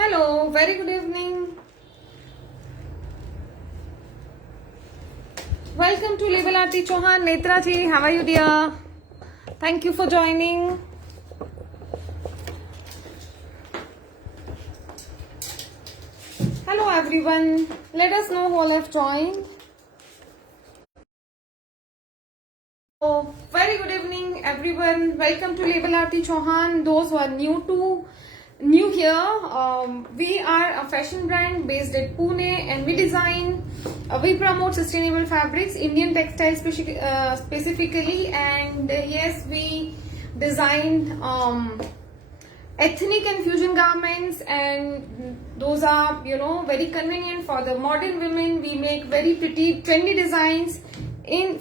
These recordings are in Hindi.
Hello, very good evening. Welcome to Label Aarti Chauhan. Netra ji, how are you dear? Thank you for joining. Hello everyone. Let us know who all have joined. Oh, very good evening everyone. Welcome to Label Aarti Chauhan. Those who are new here, we are a fashion brand based at Pune and we promote sustainable fabrics, Indian textiles specifically, and yes, we design ethnic and fusion garments, and those are very convenient for the modern women. We make very pretty trendy designs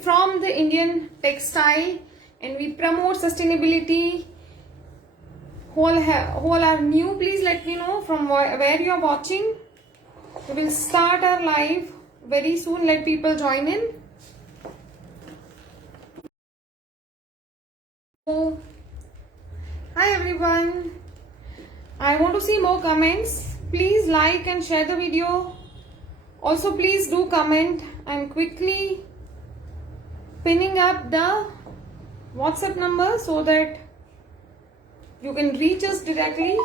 from the Indian textile, and we promote sustainability. Who all are new, please let me know from where you are watching. We will start our live very soon. Let people join in. So, hi everyone. I want to see more comments. Please like and share the video. Also, please do comment. I'm quickly pinning up the WhatsApp number so that you can reach us directly.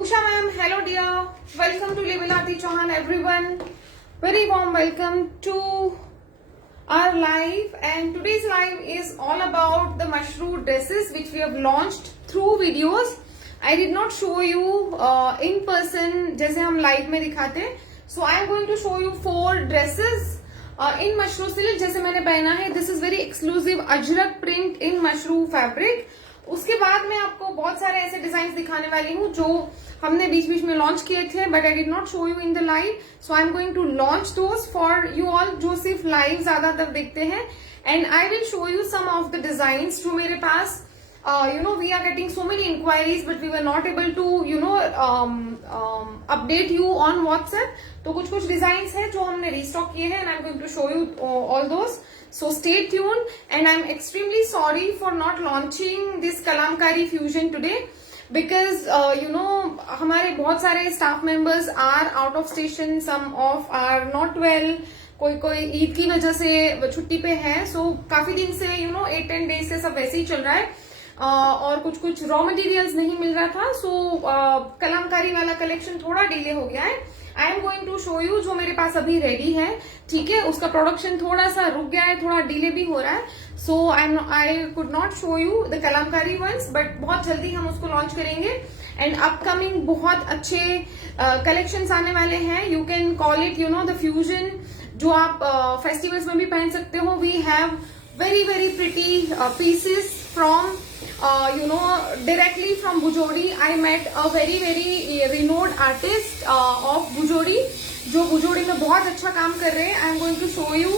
Usha ma'am, hello dear. Welcome to Label Aarti Chauhan everyone. Very warm welcome to our live, and today's live is all about the mushroom dresses which we have launched through videos. I did not show you in person जैसे हम live में दिखाते हैं. So I am going to show you 4 dresses in mushroom silk जैसे मैंने पहना है. This is very exclusive Ajrak print in mushroom fabric. उसके बाद मैं आपको बहुत सारे ऐसे डिजाइन दिखाने वाली हूँ जो हमने बीच बीच में लॉन्च किए थे, but I did not show you in the live. So I am going to launch those for you all जो सिर्फ लाइव ज्यादातर देखते हैं, and I will show you some of the designs जो मेरे पास we are getting so many inquiries but we were not able to update you on WhatsApp. तो कुछ डिजाइन्स हैं जो हमने रीस्टॉक किए हैं, and I'm going to show you all those. So stay tuned, and I'm extremely sorry for not launching this kalamkari fusion today because हमारे बहुत सारे staff members are out of station, some of are not well, कोई ईद की वजह से छुट्टी पे है. सो काफी दिन से 8-10 डेज से सब वैसे ही चल रहा है, और कुछ रॉ मटेरियल्स नहीं मिल रहा था. सो कलामकारी वाला कलेक्शन थोड़ा डिले हो गया है. I am going to show you जो मेरे पास अभी रेडी है, ठीक है. उसका प्रोडक्शन थोड़ा सा रुक गया है, थोड़ा डिले भी हो रहा है. So I could not show you the kalamkari ones, but बहुत जल्दी हम उसको लॉन्च करेंगे. एंड अपकमिंग बहुत अच्छे कलेक्शंस आने वाले हैं. You can call it the fusion, जो आप फेस्टिवल्स में भी पहन सकते हो. We have very very pretty pieces from directly from Bujodi. I met a very renowned artist of Bujodi जो Bujodi में बहुत अच्छा काम कर रहे हैं. I am going to show you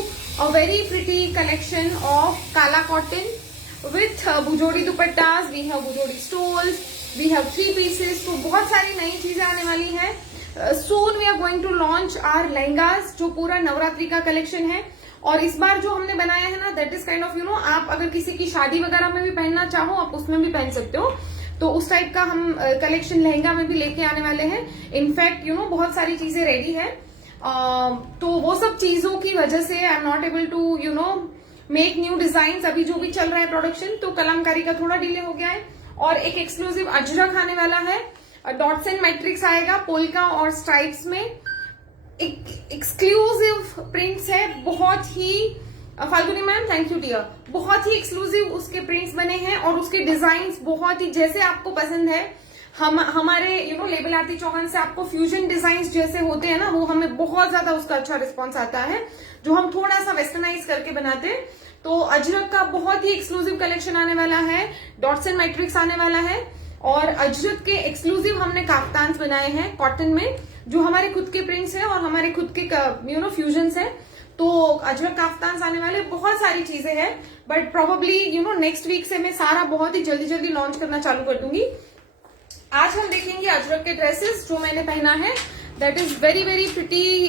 a very pretty collection of Kala cotton with Bujodi dupattas. We have Bujodi stoles, we have 3 pieces. तो बहुत सारी नई चीजें आने वाली हैं. Soon we are going to launch our lehengas जो पूरा नवरात्रि का कलेक्शन है. और इस बार जो हमने बनाया है ना, दैट इज काइंड ऑफ आप अगर किसी की शादी वगैरह में भी पहनना चाहो, आप उसमें भी पहन सकते हो. तो उस टाइप का हम कलेक्शन लहंगा में भी लेके आने वाले हैं. इनफैक्ट बहुत सारी चीजें रेडी है. तो वो सब चीजों की वजह से I am not able to make new design. अभी जो भी चल रहा है प्रोडक्शन, तो कलमकारी का थोड़ा डिले हो गया है. और एक एक्सक्लूसिव अजरक आने वाला है, डॉट्स एंड मैट्रिक्स आएगा पोल्का और स्ट्राइप्स में. एक्सक्लूसिव प्रिंट्स है, बहुत ही Falguni ma'am thank you dear, बहुत ही एक्सक्लूसिव उसके प्रिंट्स बने हैं, और उसके डिजाइन्स बहुत ही जैसे आपको पसंद है. हमारे लेबल आरती चौहान से आपको फ्यूजन डिजाइन्स जैसे होते हैं ना, वो हमें बहुत ज्यादा उसका अच्छा रिस्पॉन्स आता है, जो हम थोड़ा सा वेस्टर्नाइज करके बनाते हैं. तो अजरक का बहुत ही एक्सक्लूसिव कलेक्शन आने वाला है, डॉट्स एंड मैट्रिक्स आने वाला है. और अजरक के एक्सक्लूसिव हमने काफ्तान्स बनाए हैं कॉटन में, जो हमारे खुद के प्रिंट्स हैं और हमारे खुद के फ्यूजन्स हैं. तो अजरक काफ्तान आने वाले, बहुत सारी चीजें हैं, बट प्रोबेबली नेक्स्ट वीक से मैं सारा बहुत ही जल्दी जल्दी लॉन्च करना चालू कर दूंगी। आज हम देखेंगे अजरक के ड्रेसेस जो मैंने पहना है, that is very very pretty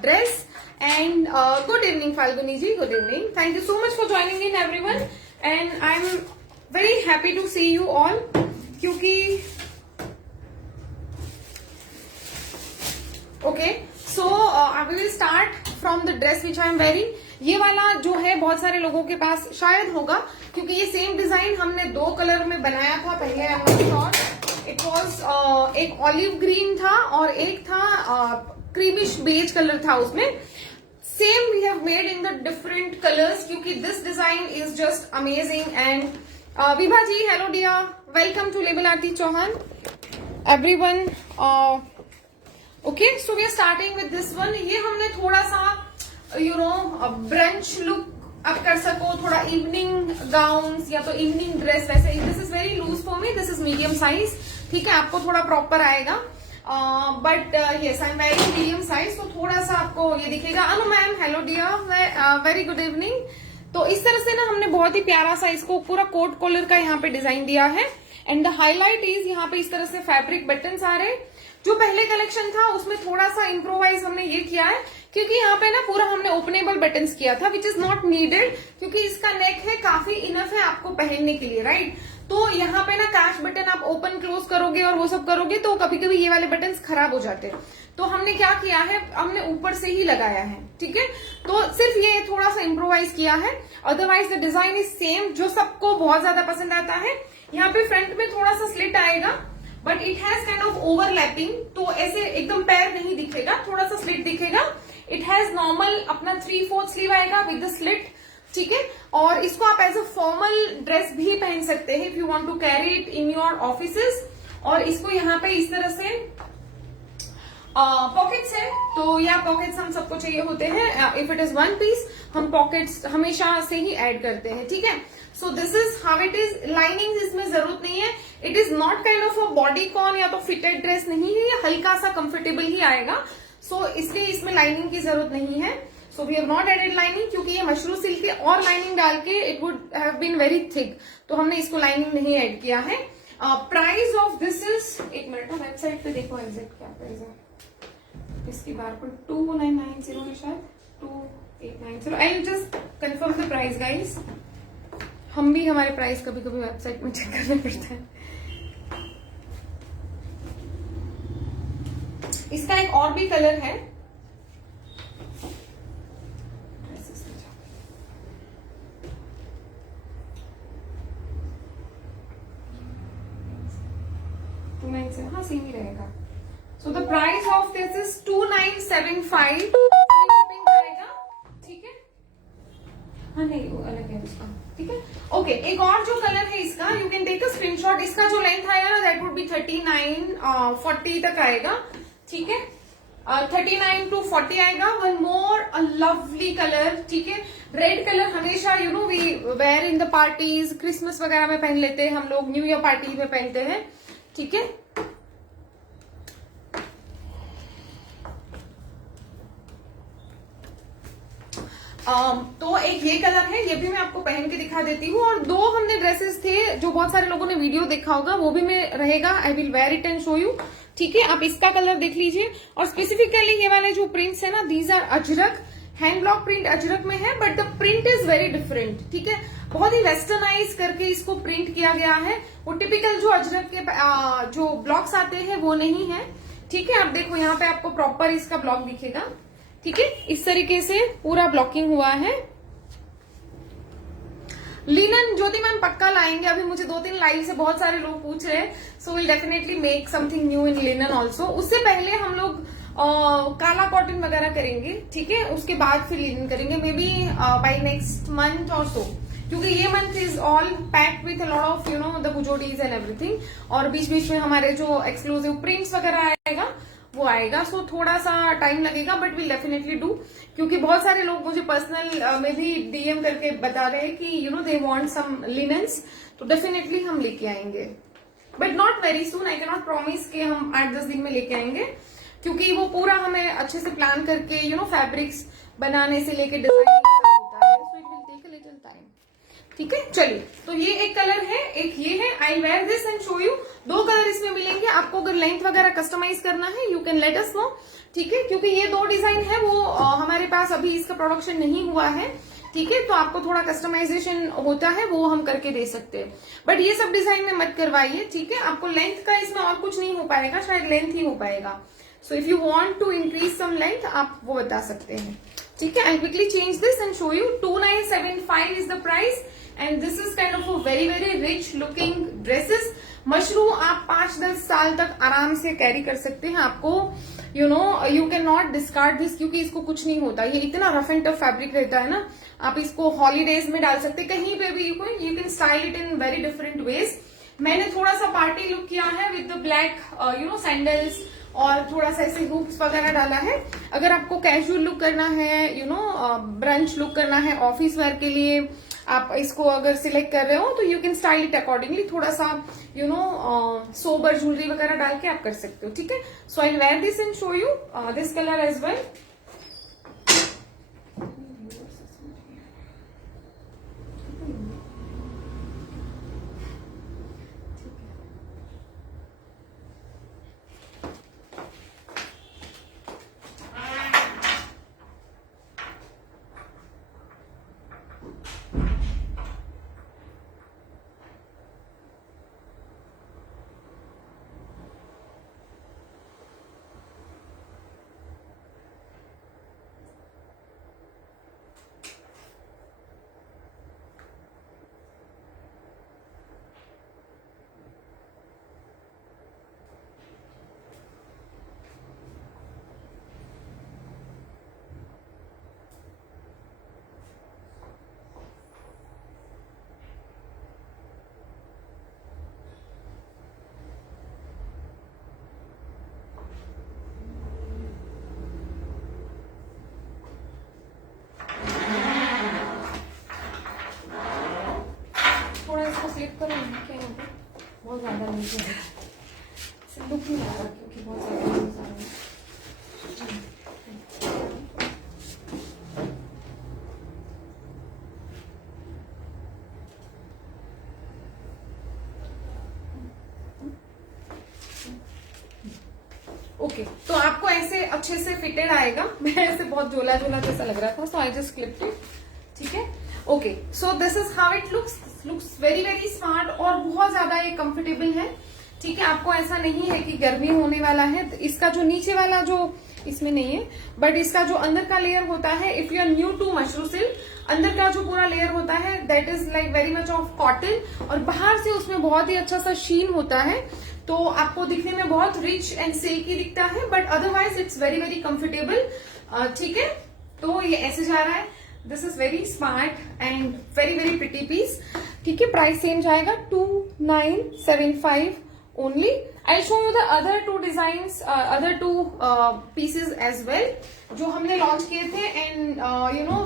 dress. And good evening Falguni ji, good evening, thank you so much for joining in everyone, and I am very happy to see you all, क्योंकि okay so I will start from the dress which I am wearing. ये वाला जो है बहुत सारे लोगों के पास शायद होगा, क्योंकि ये सेम डिजाइन हमने 2 कलर में बनाया था पहले। I am not sure, it was एक ऑलिव ग्रीन था और एक था क्रीमिश बेज कलर था उसमें। Same we have made in the different colours, क्योंकि this design is just amazing. And Vibha ji, hello dear, welcome to label Aarti Chauhan, everyone. Okay, so we are starting with this one. ये हमने थोड़ा सा ब्रंच लुक आप कर सको, थोड़ा इवनिंग गाउन्स या तो इवनिंग ड्रेस वैसे। This is very loose for me, this is medium size, ठीक है, आपको थोड़ा प्रॉपर आएगा, but yes I am very medium size, तो थोड़ा सा आपको ये दिखेगा। Anu ma'am, hello dear, very good evening. तो इस तरह से ना हमने बहुत ही प्यारा सा इसको पूरा कोट कॉलर का यहाँ पे डिजाइन दिया है, एंड द हाईलाइट इज यहाँ पे इस तरह से फैब्रिक बटन्स आ रहे। जो पहले कलेक्शन था उसमें थोड़ा सा इम्प्रोवाइज हमने ये किया है, क्योंकि यहाँ पे ना पूरा हमने ओपनेबल बटन्स किया था, विच इज नॉट नीडेड, क्योंकि इसका नेक है काफी इनफ है आपको पहनने के लिए, राइट। तो यहाँ पे ना कैश बटन आप ओपन क्लोज करोगे और वो सब करोगे तो कभी कभी ये वाले बटन्स खराब हो जाते हैं। तो हमने क्या किया है, हमने ऊपर से ही लगाया है, ठीक है। तो सिर्फ ये थोड़ा सा इम्प्रोवाइज किया है, otherwise the design is same, जो सबको बहुत ज्यादा पसंद आता है। यहाँ पे फ्रंट में थोड़ा सा स्लिट आएगा, but it has kind of overlapping, तो ऐसे एकदम पैर नहीं दिखेगा, थोड़ा सा स्लिट दिखेगा। इट हैज नॉर्मल अपना 3/4 स्लीव आएगा विद द स्लिट, ठीक है। और इसको आप एज अ फॉर्मल ड्रेस भी पहन सकते हैं if you want to carry it in your offices. और इसको यहाँ पे इस तरह से पॉकेट्स है, तो या पॉकेट्स हम सबको चाहिए होते हैं। If it is one piece, हम पॉकेट्स हमेशा से ही ऐड करते हैं, ठीक है। So this is how it is. Lining इसमें जरूरत नहीं है, it is not kind of a body con या तो फिटेड ड्रेस नहीं है, ये हल्का सा कंफर्टेबल ही आएगा, सो इसलिए इसमें लाइनिंग की जरूरत नहीं है। So we have not added lining, क्योंकि ये मशरू सिल्क है और लाइनिंग डाल के it would have been very thick, तो हमने इसको लाइनिंग नहीं ऐड किया है। प्राइस ऑफ दिस इज, एक मिनट, वेबसाइट पे देखो एग्जैक्ट क्या प्राइस है इसकी। बार पर 2990 है शायद, 2890। I will just confirm the price guys, हम भी हमारे प्राइस कभी कभी वेबसाइट में चेक करना पड़ता है। इसका एक और भी कलर है, हाँ सेम ही रहेगा। So the price of this is 2975, shipping करेगा, ठीक है। हाँ नहीं, वो अलग है उसका, ठीक है। ओके, एक और जो कलर है इसका, you can take a screenshot. इसका जो लेंथ आएगा ना, दैट वुड बी 39-40 तक आएगा, ठीक है। 39 to 40 आएगा। One more a lovely colour, ठीक है। रेड कलर हमेशा we wear in the parties, Christmas वगैरह में पहन लेते हैं हम लोग, न्यू ईयर पार्टी में पहनते हैं, ठीक है। तो एक ये कलर है, ये भी मैं आपको पहन के दिखा देती हूँ। और 2 हमने ड्रेसेस थे जो बहुत सारे लोगों ने वीडियो देखा होगा, वो भी मैं रहेगा, आई will where it and show you, ठीक है। आप इसका कलर देख लीजिए। और स्पेसिफिकली ये वाले जो प्रिंट्स है ना, these are Ajrakh, hand block print Ajrakh में है, but the print is very different, ठीक है। बहुत ही वेस्टर्नाइज करके इसको प्रिंट किया गया है, वो टिपिकल जो अजरक के जो ब्लॉक्स आते हैं वो नहीं है, ठीक है। आप देखो यहाँ पे आपको प्रॉपर इसका ब्लॉक दिखेगा, ठीक है। इस तरीके से पूरा ब्लॉकिंग हुआ है। लिनन ज्योति मैम पक्का लाएंगे, अभी मुझे 2-3 लाइव से बहुत सारे लोग पूछ रहे हैं, so will definitely make something new in linen also. उससे पहले हम लोग काला कॉटन वगैरह करेंगे, ठीक है, उसके बाद फिर लिनन करेंगे, maybe by next month or so, क्योंकि ये month is all packed with a lot of the Bhujodis and everything, और बीच बीच में हमारे जो एक्सक्लूसिव प्रिंट्स वगैरह आएगा वो आएगा, सो थोड़ा सा टाइम लगेगा, बट विल डेफिनेटली डू, क्योंकि बहुत सारे लोग मुझे पर्सनल में भी डीएम करके बता रहे हैं कि दे वांट सम लिनन्स, तो डेफिनेटली हम लेके आएंगे, but not very soon. I can not promise कि हम 8-10 दिन में लेके आएंगे, क्योंकि वो पूरा हमें अच्छे से प्लान करके फैब्रिक्स बनाने से लेके डिजाइन होता है, so it will take a little time. ठीक है, चलिए, तो ये एक कलर है, एक ये है। I wear this and show you. 2 colour इसमें मिलेंगे आपको। अगर लेंथ वगैरह कस्टमाइज करना है, you can let us know. ठीक है, क्योंकि ये 2 डिजाइन है, वो हमारे पास अभी इसका प्रोडक्शन नहीं हुआ है। ठीक है, तो आपको थोड़ा कस्टमाइजेशन होता है, वो हम करके दे सकते हैं, बट ये सब डिजाइन में मत करवाइए। ठीक है, आपको लेंथ का इसमें और कुछ नहीं हो पाएगा, शायद लेंथ ही हो पाएगा। So if you want to increase some length, आप वो बता सकते हैं। ठीक है, I quickly change this and show you. 2975 is the price and this is kind of a very very rich looking dresses. Mashru आप 5-10 साल तक आराम से कैरी कर सकते हैं। आपको you can not discard this, क्योंकि इसको कुछ नहीं होता। ये इतना रफ एंड टफ फैब्रिक रहता है ना, आप इसको हॉलीडेज में डाल सकते हैं, कहीं पे भी you can style it in very different ways. मैंने थोड़ा सा पार्टी लुक किया है विद द ब्लैक सैंडल्स और थोड़ा सा ऐसे हुक्स वगैरह डाला है। अगर आपको कैजुअल लुक करना है, ब्रंच लुक करना है ऑफिस वेयर के लिए, आप इसको अगर सिलेक्ट कर रहे हो तो you can style it accordingly. थोड़ा सा सोबर ज्वेलरी वगैरह डाल के आप कर सकते हो। ठीक है, so I wear this and show you this colour as well. Slip करो, क्या होगा, बहुत ज्यादा नीचे है, लुक नहीं आ रहा क्योंकि बहुत ज्यादा नीचे आ रहा है। ओके, तो आपको ऐसे अच्छे से फिटेड आएगा। मैं ऐसे बहुत झोला झोला जैसा लग रहा था, सो आई जस्ट क्लिप्ड इट। ठीक है, okay, so this is how it looks very very smart और बहुत ज्यादा ये कंफर्टेबल है। ठीक है, आपको ऐसा नहीं है कि गर्मी होने वाला है। इसका जो नीचे वाला जो इसमें नहीं है, बट इसका जो अंदर का लेयर होता है, if you are new to mashru silk, अंदर का जो पूरा लेयर होता है that is like very much of cotton, और बाहर से उसमें बहुत ही अच्छा सा शीन होता है, तो आपको दिखने में बहुत रिच एंड सिल्की दिखता है, but otherwise it's very very comfortable. ठीक है, तो ये ऐसे जा रहा है। This is very smart and very very pretty piece. ठीक है, प्राइस सेम जाएगा 2975 only. I show you the other 2 designs, other 2 pieces as well, जो हमने लॉन्च किए थे, and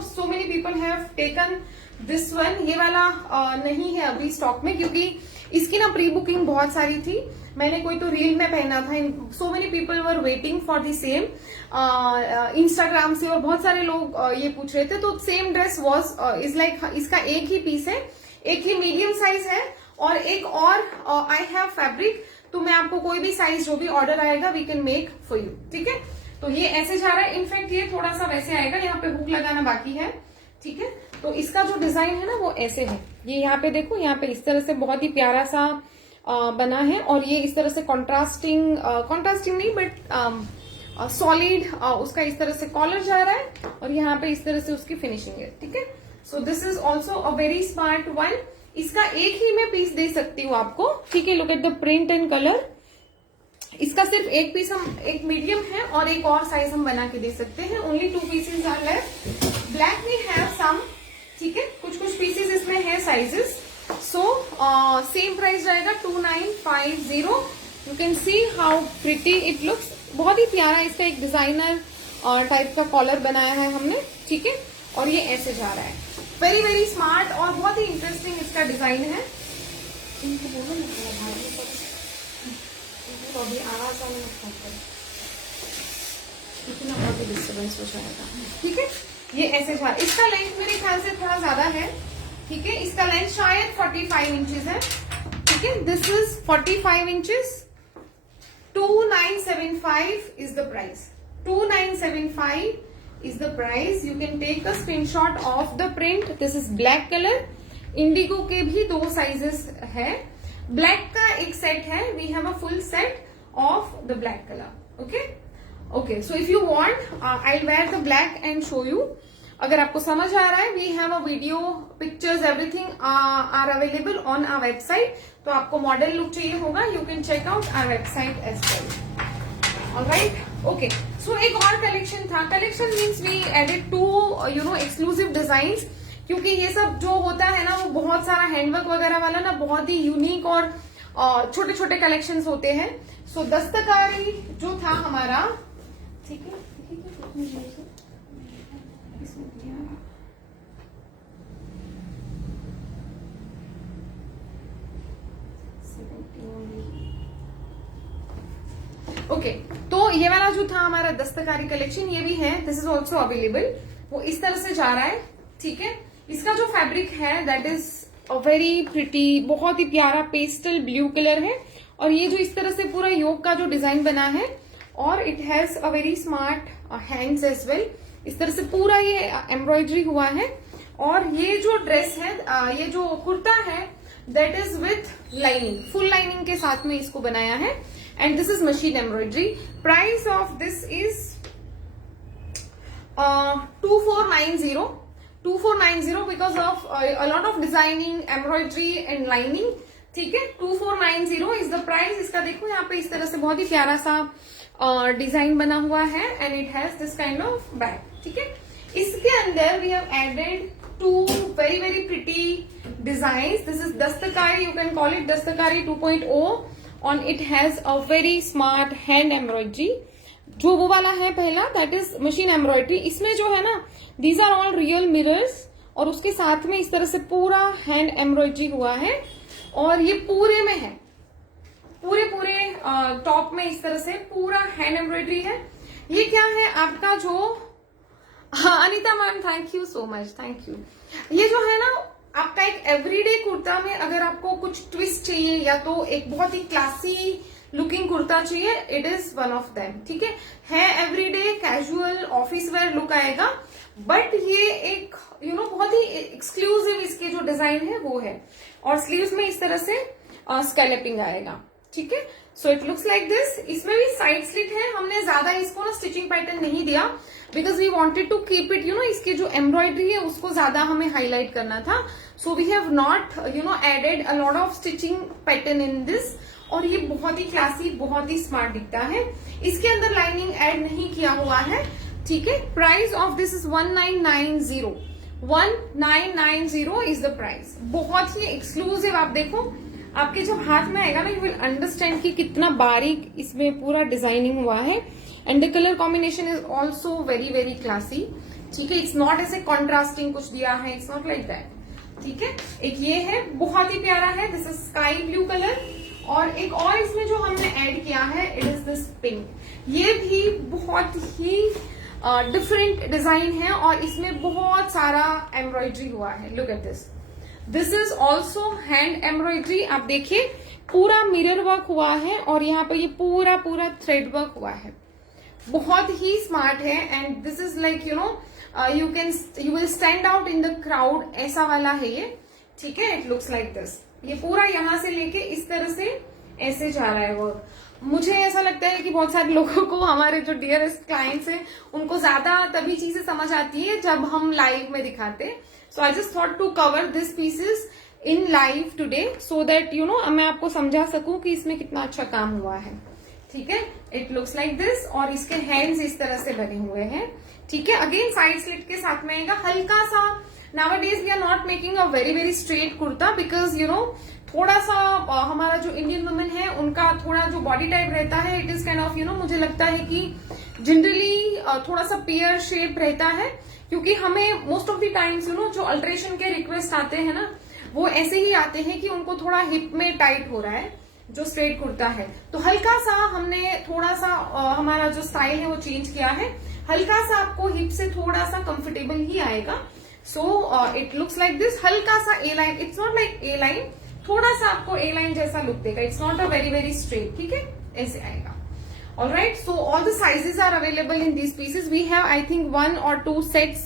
so many people have taken this one. ये वाला नहीं है अभी स्टॉक में, क्योंकि इसकी ना प्री बुकिंग बहुत सारी थी। मैंने कोई तो रील में पहना था, सो many people were waiting for the same Instagram से, और बहुत सारे लोग ये पूछ रहे थे। तो same dress was is like, इसका एक ही पीस है, एक ही मीडियम साइज है, और एक और आई हैव फैब्रिक, तो मैं आपको कोई भी साइज जो भी ऑर्डर आएगा we can make for you. ठीक है, तो ये ऐसे जा रहा है। इनफैक्ट ये थोड़ा सा वैसे आएगा, यहाँ पे हुक लगाना बाकी है। ठीक है, तो इसका जो डिजाइन है ना वो ऐसे है। ये यहाँ पे देखो, यहाँ पे इस तरह से बहुत ही प्यारा सा बना है, और ये इस तरह से कॉन्ट्रास्टिंग नहीं बट सॉलिड उसका इस तरह से कॉलर जा रहा है, और यहाँ पे इस तरह से उसकी फिनिशिंग है। ठीक है, so this is also a very smart one. इसका एक ही मैं पीस दे सकती हूँ आपको। ठीक है, look at the print and colour. इसका सिर्फ एक पीस हम, एक मीडियम है और एक और साइज हम बना के दे सकते हैं। Only 2 pieces are left. Black में हैव सम। ठीक है, कुछ पीसेज इसमें है साइजेस। सो सेम प्राइस जाएगा 2950। You can see how pretty it looks. बहुत ही प्यारा इसका एक डिजाइनर टाइप का कॉलर बनाया है हमने। ठीक है, और ये ऐसे जा रहा है, वेरी वेरी स्मार्ट और बहुत ही इंटरेस्टिंग इसका डिजाइन है। इनको बोलो ना, तो अभी आवाज आने में इतना बहुत ही डिस्टर्बेंस हो जाएगा। ठीक है, ये ऐसे जा, इसका लेंथ मेरे ख्याल से थोड़ा ज्यादा है, ठीक है, इसका लेंथ शायद 45 इंचेस है, ठीक है, this is 45 inches, 2975 is the price, 2975 is the price. You can take a screenshot of the print. This is black color. Indigo के भी 2 साइजेस है, ब्लैक का एक सेट है, we have a full set of the black colour, okay okay. So if you want I will wear the black and show you. अगर आपको समझ आ रहा है, we have a video, pictures, everything are available on our website. तो आपको मॉडल लुक चाहिए होगा, you can check out our website as well. Alright, okay. So एक और कलेक्शन था, collection means we added 2 exclusive designs, क्योंकि ये सब जो होता है ना, वो बहुत सारा हैंडवर्क वगैरह वाला ना, बहुत ही यूनिक और छोटे छोटे कलेक्शंस होते हैं. सो दस्तकारी जो था हमारा, ठीक है, ओके. तो ये वाला जो था हमारा दस्तकारी कलेक्शन, ये भी है, दिस इज ऑल्सो अवेलेबल. वो इस तरह से जा रहा है, ठीक है. इसका जो फैब्रिक है that is a very pretty, बहुत ही प्यारा पेस्टल ब्लू कलर है. और ये जो इस तरह से पूरा योक का जो डिजाइन बना है, और it has a very smart hands as well. इस तरह से पूरा ये एम्ब्रॉयडरी हुआ है. और ये जो ड्रेस है, ये जो कुर्ता है, that is with lining, full lining के साथ में इसको बनाया है. And this is machine embroidery. Price of this is 2490 because of a lot of designing, embroidery and lining, ठीक है. 2490 इज द प्राइस. इसका देखो यहाँ पे इस तरह से बहुत ही प्यारा सा डिजाइन बना हुआ है, and it has this kind of bag, ठीक है. इसके अंदर we have added 2 very very pretty designs. This is Dastkari, you can call it Dastkari 2.0. On it has a very smart hand embroidery. जो वो वाला है पहला, दैट इज मशीन एम्ब्रॉयडरी. इसमें जो है ना, these are all real mirrors, और उसके साथ में इस तरह से पूरा हैंड एम्ब्रॉयडरी हुआ है. और ये पूरे में है, पूरे टॉप में इस तरह से पूरा हैंड एम्ब्रॉयडरी है. ये क्या है आपका जो, हाँ Anita ma'am, thank you so much, thank you. ये जो है ना आपका एक एवरीडे कुर्ता में अगर आपको कुछ ट्विस्ट चाहिए, या तो एक बहुत ही क्लासी लुकिंग कुर्ता चाहिए, it is one of them, ठीक है. Everyday casual office wear look आएगा, बट ये एक बहुत ही एक्सक्लूसिव इसके जो डिजाइन है वो है. और स्लीव्स में इस तरह से स्कैलपिंग आएगा, ठीक है. So it looks like this. इसमें भी साइड स्लिट है. हमने ज्यादा इसको ना स्टिचिंग पैटर्न नहीं दिया, because we wanted to keep it, इसके जो एम्ब्रॉयडरी है उसको ज्यादा हमें हाईलाइट करना था. So we have not added a lot of stitching pattern in this. और ये बहुत ही क्लासी, बहुत ही स्मार्ट दिखता है. इसके अंदर लाइनिंग एड नहीं किया हुआ है, ठीक है. Price of this is 1990. 1990 is the price. बहुत ही एक्सक्लूसिव. आप देखो, आपके जब हाथ में आएगा ना, यू विल अंडरस्टैंड कि कितना बारीक इसमें पूरा डिजाइनिंग हुआ है. And the colour combination is also very very classy, ठीक है. इट्स नॉट ऐसे कॉन्ट्रास्टिंग कुछ दिया है, इट्स नॉट लाइक दैट, ठीक है. एक ये है, बहुत ही प्यारा है, this is sky blue colour. और एक और इसमें जो हमने ऐड किया है, इट इज दिस पिंक. ये भी बहुत ही डिफरेंट डिजाइन है, और इसमें बहुत सारा एम्ब्रॉयडरी हुआ है. Look at this. This is also hand embroidery. आप देखिए, पूरा मिरर वर्क हुआ है, और यहाँ पर ये पूरा थ्रेड वर्क हुआ है. बहुत ही स्मार्ट है. And this is like you will stand out in the crowd, ऐसा वाला है ये, ठीक है. It looks like this. ये पूरा यहां से लेके इस तरह से ऐसे जा रहा है वर्क. मुझे ऐसा लगता है कि बहुत सारे लोगों को, हमारे जो डियरेस्ट क्लाइंट्स हैं, उनको ज्यादा तभी चीजें समझ आती है जब हम लाइव में दिखाते हैं. So I just thought to cover this pieces in live today, so that मैं आपको समझा सकूं कि इसमें कितना अच्छा काम हुआ है, ठीक है. It looks like this. और इसके हैंड्स इस तरह से बने हुए हैं, ठीक है. अगेन साइड स्लिट के साथ में आएगा. हल्का सा, nowadays we are not making a very very straight kurta, because थोड़ा सा हमारा जो इंडियन वुमेन है, उनका थोड़ा जो बॉडी टाइप रहता है, इट इज काइंड ऑफ मुझे लगता है कि जनरली थोड़ा सा पेयर शेप रहता है. क्योंकि हमें मोस्ट ऑफ द टाइम्स जो अल्ट्रेशन के रिक्वेस्ट आते हैं ना, वो ऐसे ही आते हैं कि उनको थोड़ा हिप में टाइट हो रहा है जो स्ट्रेट कुर्ता है. तो हल्का सा हमने थोड़ा सा हमारा जो स्टाइल है वो चेंज किया है. हल्का सा आपको हिप से थोड़ा सा कंफर्टेबल ही आएगा. So it looks like this. हल्का सा A line, it's not like A line, थोड़ा सा आपको ए लाइन जैसा लुक देगा. It's not a very very straight. ठीक है, ऐसे आएगा. Alright, so all the sizes are available in these pieces. We have I think 1 or 2 sets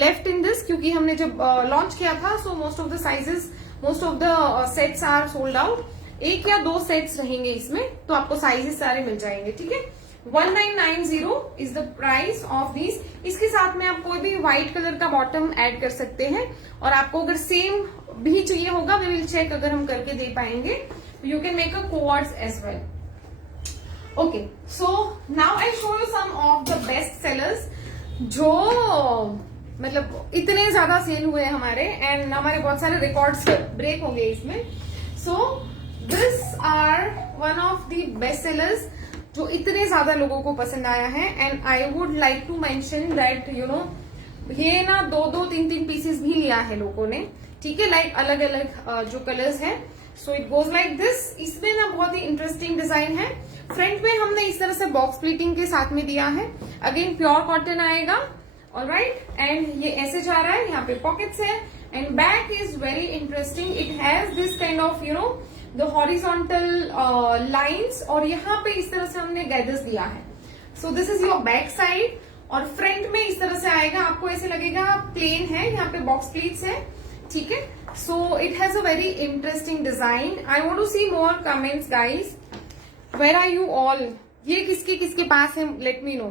left in this, क्योंकि हमने जब लॉन्च किया था, so most of the sizes, most of the sets are sold out. 1 या 2 सेट्स रहेंगे इसमें, तो आपको साइजेस सारे मिल जाएंगे. ठीक है, 1990 is the price of these. इसके साथ में आप कोई भी व्हाइट कलर का बॉटम ऐड कर सकते हैं, और आपको अगर सेम भी चाहिए होगा, वी विल चेक अगर हम करके दे पाएंगे. You can make a coords as well. Okay, so now I show you some of the best sellers जो मतलब इतने ज्यादा सेल हुए हमारे, एंड हमारे बहुत सारे रिकॉर्ड्स ब्रेक हो गए इसमें. So this are one of the best sellers जो इतने ज्यादा लोगों को पसंद आया है. And I would like to mention that you know, ये ना 2-3 पीसेस भी लिया है लोगों ने. ठीक है, लाइक अलग अलग जो कलर्स है. So it goes like this. इसमें ना बहुत ही इंटरेस्टिंग डिजाइन है. फ्रंट में हमने इस तरह से बॉक्स प्लीटिंग के साथ में दिया है. अगेन प्योर कॉटन आएगा. ऑलराइट, एंड ये ऐसे जा रहा है. यहाँ पे पॉकेट्स है, and back is very interesting. It has this kind of you know the horizontal lines, और यहाँ पे इस तरह से हमने गैदर्स दिया है. So this is your back side, और फ्रंट में इस तरह से आएगा. आपको ऐसे लगेगा प्लेन है, यहाँ पे बॉक्स प्लीट्स है. ठीक है, so it has a very interesting design. I want to see more comments guys. Where are you all? ये किसके किसके पास है? Let me know.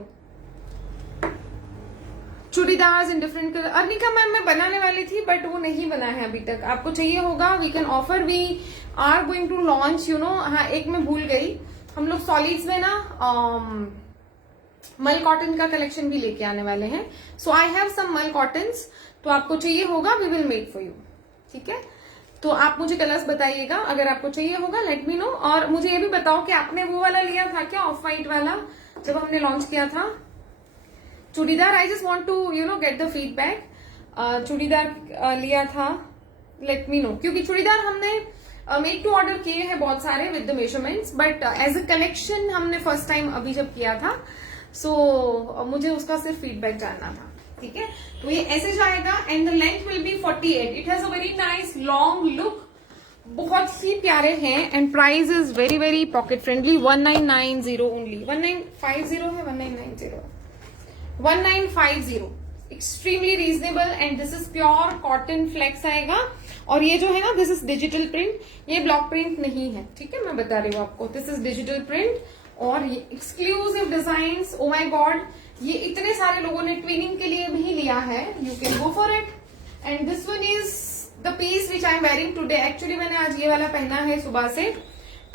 Churidars in different colour. Arnika ma'am मैं बनाने वाली थी, बट वो नहीं बना है अभी तक. आपको चाहिए होगा, we can offer. We are going to launch you know. हाँ, एक मैं भूल गई, हम लोग सॉलिड्स में ना मल कॉटन का कलेक्शन भी लेके आने वाले हैं. सो आई हैव सम मल कॉटन्स, तो आपको चाहिए होगा, we will make for you. ठीक है, तो आप मुझे कलर्स बताइएगा अगर आपको चाहिए होगा. Let me know. और मुझे ये भी बताओ कि आपने वो वाला लिया था क्या, ऑफ व्हाइट वाला, जब हमने लॉन्च किया था churidar. I just want to you know get the feedback. Churidar लिया था, लेट मी नो, क्योंकि चूड़ीदार हमने मेक टू ऑर्डर किए हैं बहुत सारे with the measurements, but as a collection हमने फर्स्ट टाइम अभी जब किया था. सो मुझे उसका सिर्फ फीडबैक जानना था. ठीक है, तो ये ऐसे जाएगा, and the length will be 48. It has a very nice long look, बहुत ही प्यारे हैं, and price is very very pocket friendly. 1990 only. 1950 है, 1990 1950. Extremely reasonable, and this is pure cotton flex आएगा. और ये जो है ना, दिस इज डिजिटल प्रिंट, ये ब्लॉक प्रिंट नहीं है. ठीक है, मैं बता रही हूँ आपको, दिस इज डिजिटल प्रिंट. और ये exclusive designs, O my God, ये इतने सारे लोगों ने ट्विनिंग के लिए भी लिया है. You can go for it. And this one is the piece which I am wearing today. Actually मैंने आज ये वाला पहना है सुबह से.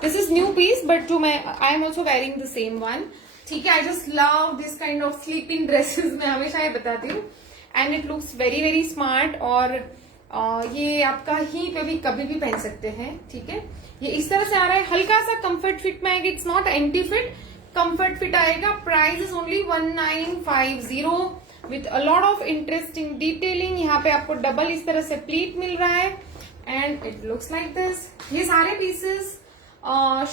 This is new piece, but जो मैं I am also wearing the same one. ठीक है, I just love this kind of sleeping dresses. मैं हमेशा ये बताती हूँ, and it looks very very smart. और ये आप कहीं पे भी कभी भी पहन सकते हैं. ठीक है, ये इस तरह से आ रहा है. हल्का सा कंफर्ट फिट में आएगा. It's not anti fit, comfort fit आएगा. Price is only 1950 with a lot of interesting detailing. यहाँ पे आपको डबल इस तरह से प्लीट मिल रहा है, and it looks like this. ये सारे पीसेस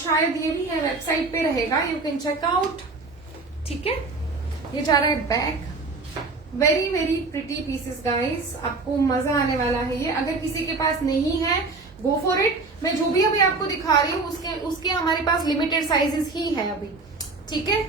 शायद ये भी है वेबसाइट पे रहेगा, यू कैन चेक आउट. ठीक है, ये जा रहा है back. Very very pretty pieces guys, आपको मजा आने वाला है ये. अगर किसी के पास नहीं है, गो फॉर इट. मैं जो भी अभी आपको दिखा रही हूँ उसके हमारे पास लिमिटेड साइजेस ही है अभी. ठीक है,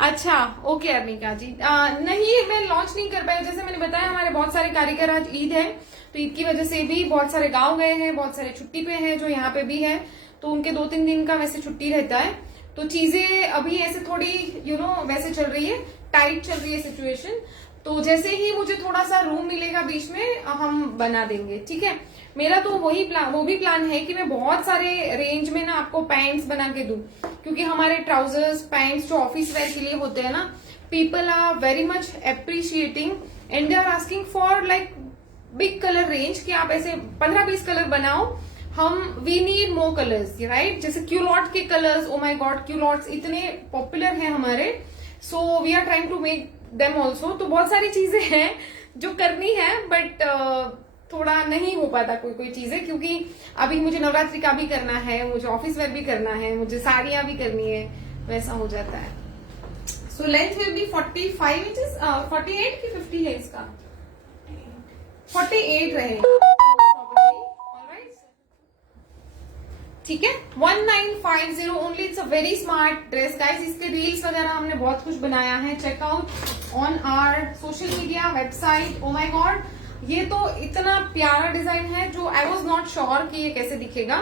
अच्छा ओके अर्निका जी. नहीं, मैं लॉन्च नहीं कर पाया. जैसे मैंने बताया, हमारे बहुत सारे कारीगर, आज ईद है, तो ईद की वजह से भी बहुत सारे गांव गए हैं, बहुत सारे छुट्टी पे हैं, जो यहाँ पे भी है, तो उनके 2-3 दिन का वैसे छुट्टी रहता है. तो चीजें अभी ऐसे थोड़ी यू नो वैसे चल रही है, टाइट चल रही है सिचुएशन. तो जैसे ही मुझे थोड़ा सा रूम मिलेगा बीच में, हम बना देंगे. ठीक है, मेरा तो वो भी प्लान है कि मैं बहुत सारे रेंज में ना आपको पैंट्स बना के दूं, क्योंकि हमारे ट्राउजर्स पैंट्स जो ऑफिस वेयर के लिए होते हैं ना, people are very much appreciating, and they are asking for like big colour range, कि आप ऐसे 15-20 कलर बनाओ. We need more colours, right. जैसे क्यूलॉट के colours, oh my god, culottes इतने पॉपुलर हैं हमारे. So we are trying to make them also. तो बहुत सारी चीजें हैं जो करनी है, बट थोड़ा नहीं हो पाता कोई चीजें, क्योंकि अभी मुझे नवरात्रि का भी करना है, मुझे ऑफिस वेयर भी करना है, मुझे साड़ियां भी करनी है. वैसा हो जाता है। So length will B 45 inches, 48 की 50 है इसका, 48 रहेगा। ठीक है, 1950 only. It's a very smart dress guys. इसके रील्स वगैरह हमने बहुत कुछ बनाया है, check out on our social media website. Oh my god, ये तो इतना प्यारा डिजाइन है जो आई वॉज नॉट श्योर कि ये कैसे दिखेगा,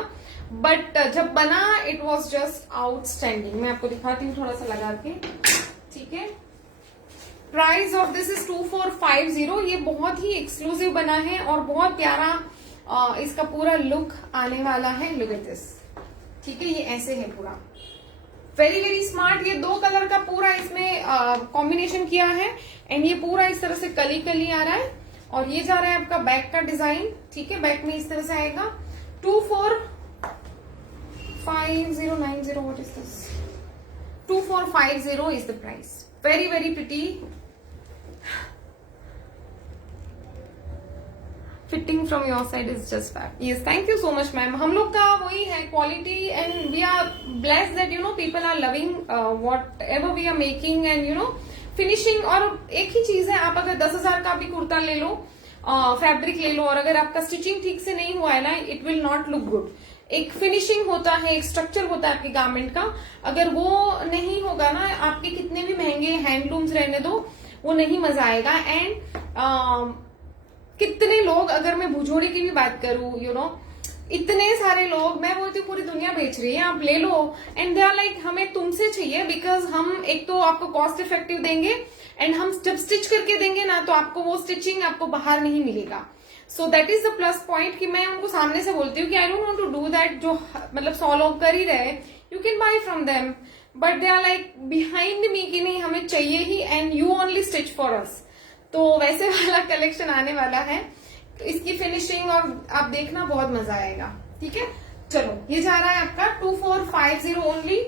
बट जब बना इट वॉज जस्ट आउटस्टैंडिंग। मैं आपको दिखाती हूँ थोड़ा सा लगा के। ठीक है, प्राइस ऑफ दिस इज 2450। ये बहुत ही एक्सक्लूसिव बना है और बहुत प्यारा इसका पूरा लुक आने वाला है। Look at this. ठीक है, ये ऐसे है पूरा, वेरी वेरी स्मार्ट। ये 2 कलर का पूरा इसमें कॉम्बिनेशन किया है एंड ये पूरा इस तरह से कली कली आ रहा है और ये जा रहा है आपका बैक का डिजाइन। ठीक है, बैक में इस तरह से आएगा। 245090, what is this, 2450 is the price. Very very pretty, fitting from your side is just fab. Yes, thank you so much ma'am. हम लोग का वही है quality and we are blessed that you know people are loving whatever we are making and you know finishing. और एक ही चीज है, आप अगर 10,000 का भी कुर्ता ले लो, फैब्रिक ले लो, और अगर आपका स्टिचिंग ठीक से नहीं हुआ है ना, it will not look good. एक फिनिशिंग होता है, एक स्ट्रक्चर होता है आपके गारमेंट का, अगर वो नहीं होगा ना, आपके कितने भी महंगे हैंडलूम्स रहने दो, वो नहीं मजा आएगा। एंड कितने लोग, अगर मैं भुजोड़ी की भी बात करूं, यू नो इतने सारे लोग, मैं बोलती हूँ पूरी दुनिया बेच रही है, आप ले लो, एंड दे आर लाइक हमें तुमसे चाहिए, बिकॉज हम एक तो आपको कॉस्ट इफेक्टिव देंगे एंड हम जब स्टिच करके देंगे ना, तो आपको वो स्टिचिंग आपको बाहर नहीं मिलेगा। So that is the plus point कि मैं उनको सामने से बोलती हूँ कि I don't want to do that. जो मतलब 100 लोग कर ही रहे, you can buy from them, but they are like behind me कि नहीं हमें चाहिए ही and you only stitch for us. तो वैसे वाला कलेक्शन आने वाला है, तो इसकी फिनिशिंग और आप देखना बहुत मजा आएगा। ठीक है, चलो ये जा रहा है आपका 2450 ओनली।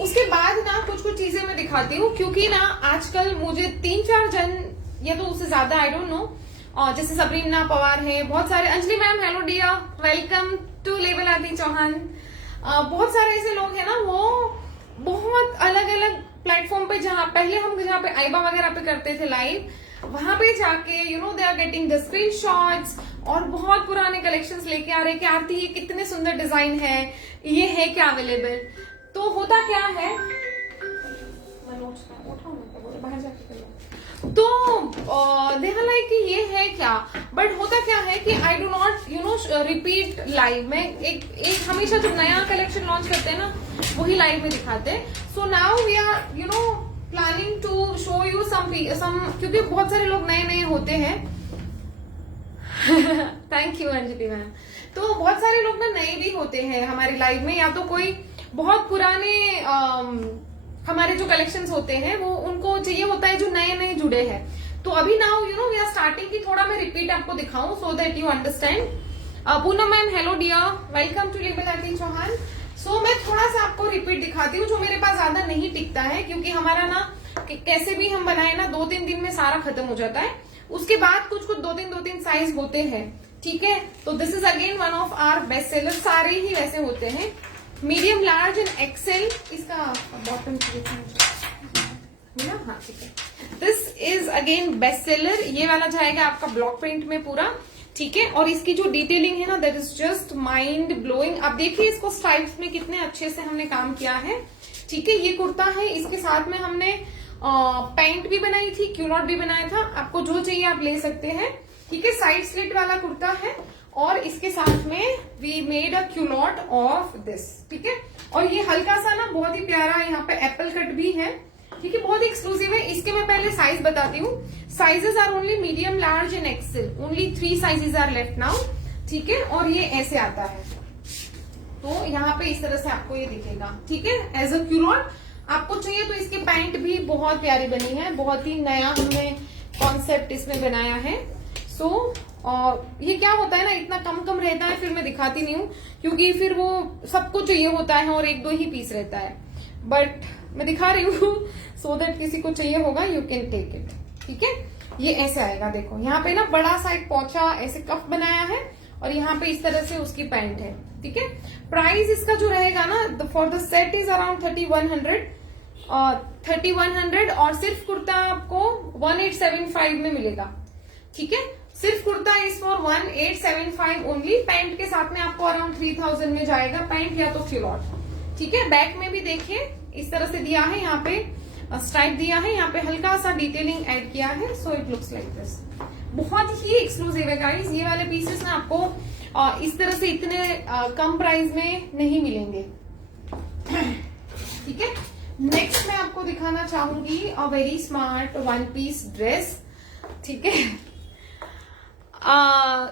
उसके बाद ना कुछ कुछ चीजें मैं दिखाती हूँ, क्योंकि ना आजकल मुझे 3-4 जन या तो उससे ज्यादा, आई डोंट नो, जैसे सबरीना पवार है, बहुत सारे, Anjali ma'am hello dear, welcome to label Aadi Chauhan, बहुत सारे ऐसे लोग हैं ना, वो बहुत अलग अलग प्लेटफॉर्म पे, जहां पहले हम जहाँ पे आईबा वगैरह पे करते थे लाइव, वहां पे जाके you know they are getting the screenshots और बहुत पुराने कलेक्शंस लेके आ रहे हैं कि आरती ये कितने सुंदर डिजाइन है, ये है क्या अवेलेबल। तो होता क्या है, बाहर जाके तो देखा लाइक कि ये है क्या, बट होता क्या है कि I do not you know repeat live में। एक हमेशा जब नया कलेक्शन लॉन्च करते हैं ना, वही लाइव में दिखाते हैं। So now we are you know planning to show you some, क्योंकि बहुत सारे लोग नए नए होते हैं। Thank you Anjali ma'am. तो बहुत सारे लोग ना नए भी होते हैं हमारी लाइव में, या तो कोई बहुत पुराने हमारे जो कलेक्शंस होते हैं वो उनको चाहिए होता है, जो नए नए जुड़े हैं। तो अभी now you know we are starting की थोड़ा मैं रिपीट आपको दिखाऊं so that you understand. Poonam ma'am hello dear, welcome to label Aarti Chauhan. So मैं थोड़ा सा आपको रिपीट दिखाती हूँ, जो मेरे पास ज्यादा नहीं टिकता है, क्योंकि हमारा ना कैसे भी हम बनाए ना 2-3 दिन में सारा खत्म हो जाता है। उसके बाद कुछ कुछ 2-3 साइज होते हैं। ठीक है, तो this is again one of our best seller, सारे ही वैसे होते हैं, मीडियम, लार्ज एंड एक्सेल। इसका बॉटम हाँ ठीक है, this is again best seller. ये वाला जाएगा आपका ब्लॉक प्रिंट में पूरा। ठीक है, और इसकी जो डिटेलिंग है ना, that is just mind blowing. आप देखिए इसको स्ट्राइप्स में कितने अच्छे से हमने काम किया है। ठीक है, ये कुर्ता है, इसके साथ में हमने पैंट भी बनाई थी, क्यूलॉट भी बनाया था। आपको जो चाहिए आप ले सकते हैं। ठीक है, साइड स्लिट वाला कुर्ता है और इसके साथ में we made a culotte of this. ठीक है, और ये हल्का सा ना बहुत ही प्यारा यहाँ पे एप्पल कट भी है। ठीक है, बहुत ही एक्सक्लूसिव है। इसके मैं पहले साइज बताती हूँ। Sizes are only medium, large and XL, only 3 sizes are left now. ठीक है, और ये ऐसे आता है, तो यहाँ पे इस तरह से आपको ये दिखेगा। ठीक है, एज अ क्यूलॉट आपको चाहिए तो इसकी पैंट भी बहुत प्यारी बनी है, बहुत ही नया हमने कॉन्सेप्ट इसमें बनाया है। सो और ये क्या होता है ना, इतना कम रहता है, फिर मैं दिखाती नहीं हूँ, क्योंकि फिर वो सबको चाहिए होता है और 1-2 ही पीस रहता है, बट मैं दिखा रही हूँ सो दैट किसी को चाहिए होगा यू कैन टेक इट। ठीक है, ये ऐसे आएगा, देखो यहाँ पे ना बड़ा सा एक पोंचा ऐसे कफ बनाया है और यहाँ पे इस तरह से उसकी पैंट है। ठीक है। प्राइस इसका जो रहेगा ना for the set is around 3100 और सिर्फ कुर्ता आपको 1875 में मिलेगा, ठीक है। सिर्फ kurta is for 1875 only. Pant के साथ में आपको अराउंड 3000 में जाएगा, पैंट या तो फिलॉट, ठीक है। बैक में भी देखिए इस तरह से दिया है, यहाँ पे स्ट्राइप दिया है, यहाँ पे हल्का सा डिटेलिंग ऐड किया है, so it looks like this. बहुत ही एक्सक्लूसिव है गाइस, ये वाले पीसेस ना आपको इस तरह से इतने कम प्राइस में नहीं मिलेंगे, ठीक है। नेक्स्ट मैं आपको दिखाना चाहूंगी a very smart one piece dress, ठीक है।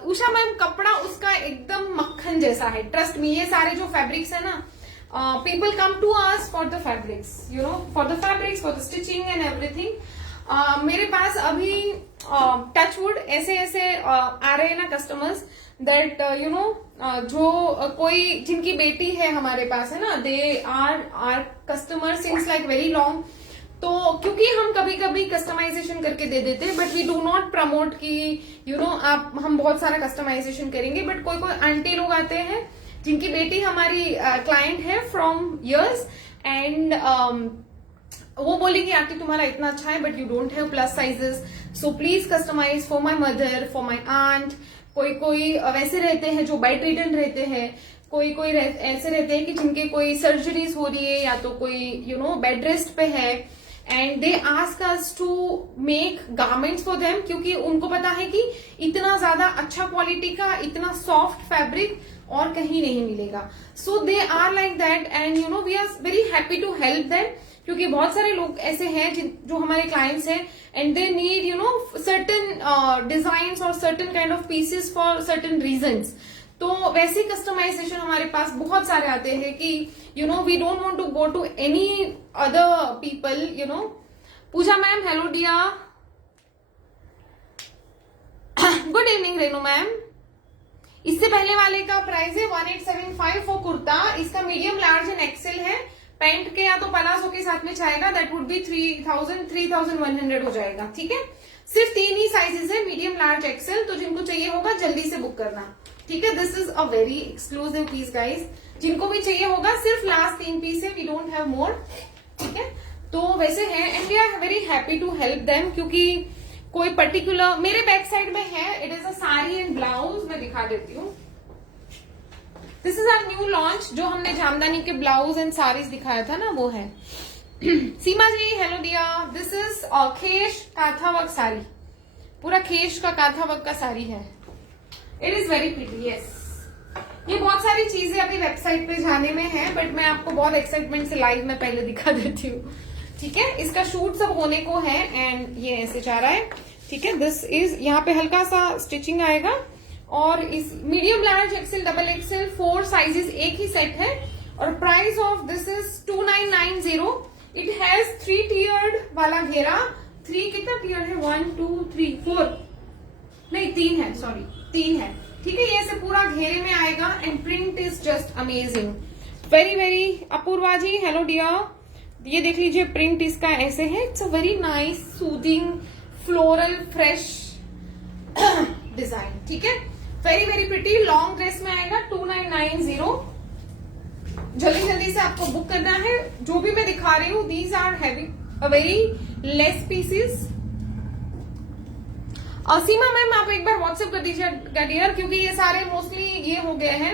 उषा मैम कपड़ा उसका एकदम मक्खन जैसा है, ट्रस्ट मी। ये सारे जो फैब्रिक्स है ना, people come to us for the fabrics, you know, for the fabrics, for the stitching and everything. मेरे पास अभी टचवुड ऐसे आ रहे हैं ना कस्टमर्स दैट यू नो जो कोई जिनकी बेटी है हमारे पास है ना, they are customer since like very long. तो क्योंकि हम कभी कभी कस्टमाइजेशन करके दे देते हैं, but we do not promote कि यू नो आप हम बहुत सारा कस्टमाइजेशन करेंगे। बट कोई आंटी लोग आते हैं जिनकी बेटी हमारी क्लाइंट है फ्रॉम इयर्स, एंड वो बोलेगी आंटी तुम्हारा इतना अच्छा है but you don't have plus sizes, so please customise for my mother, for my aunt. कोई वैसे रहते हैं जो बेड रिटर्न रहते हैं, कोई ऐसे रहते हैं कि जिनके कोई सर्जरीज हो रही है या तो कोई यू नो बेड रेस्ट पे है, and they ask us to make garments for them, क्योंकि उनको पता है कि इतना ज्यादा अच्छा क्वालिटी का इतना सॉफ्ट फैब्रिक और कहीं नहीं मिलेगा। So they are like that, and you know we are very happy to help them, क्योंकि बहुत सारे लोग ऐसे हैं जो हमारे क्लाइंट्स हैं and they need you know certain designs और certain kind of pieces for certain reasons. तो वैसे कस्टमाइजेशन हमारे पास बहुत सारे आते हैं कि you know we don't want to go to any other people, you know. Pooja ma'am hello dear, good evening Renu ma'am. इससे पहले वाले का प्राइस है 1875 फॉर कुर्ता, इसका मीडियम लार्ज एंड एक्सेल है। पैंट के या तो पलाजो के साथ में जाएगा, दैट वुड बी 3100 हो जाएगा, ठीक है। सिर्फ 3 ही साइजेस है, मीडियम लार्ज एक्सेल, तो जिनको चाहिए होगा जल्दी से बुक करना, ठीक है। This is a very exclusive piece guys, जिनको भी चाहिए होगा सिर्फ लास्ट 3 पीस है, वी डोंट हैव मोर, ठीक है। तो वैसे है and we are very happy to help them, क्योंकि कोई पर्टिकुलर मेरे बैक साइड में है, it is a sari and blouse, मैं दिखा देती हूँ। This is our new launch, जो हमने जामदानी के ब्लाउज एंड साड़ीज दिखाया था ना, वो है। सीमा जी हेलो डिया, दिस इज खेश काथा वर्क साड़ी, पूरा खेश का काथा वर्क का साड़ी है, it is very pretty, yes. ये बहुत सारी चीजें अभी वेबसाइट पे जाने में है, बट मैं आपको बहुत एक्साइटमेंट से लाइव में पहले दिखा देती हूँ, ठीक है। इसका शूट सब होने को है एंड ये ऐसे जा रहा है, ठीक है। दिस इज यहाँ पे हल्का सा स्टिचिंग आएगा, और इस medium large XL double Excel 4 sizes एक ही सेट है, और price of this is 2990। It has 3 टियर्ड वाला घेरा, 3 कितना टियर है, 1 2 3 4 नहीं 3 है, सॉरी 3 है, ठीक है। ये ऐसे पूरा घेरे में आएगा and print is just amazing, very very. Apoorva ji hello dear, ये देख लीजिए प्रिंट इसका ऐसे है, it's a very nice soothing floral fresh design, ठीक है। Very very pretty, long dress में आएगा 2990। जल्दी से आपको बुक करना है। जो भी मैं दिखा रही हूँ these are having a very less pieces. Seema ma'am आप एक बार व्हाट्सएप कर दीजिएगा डियर, क्योंकि ये सारे मोस्टली ये हो गए हैं,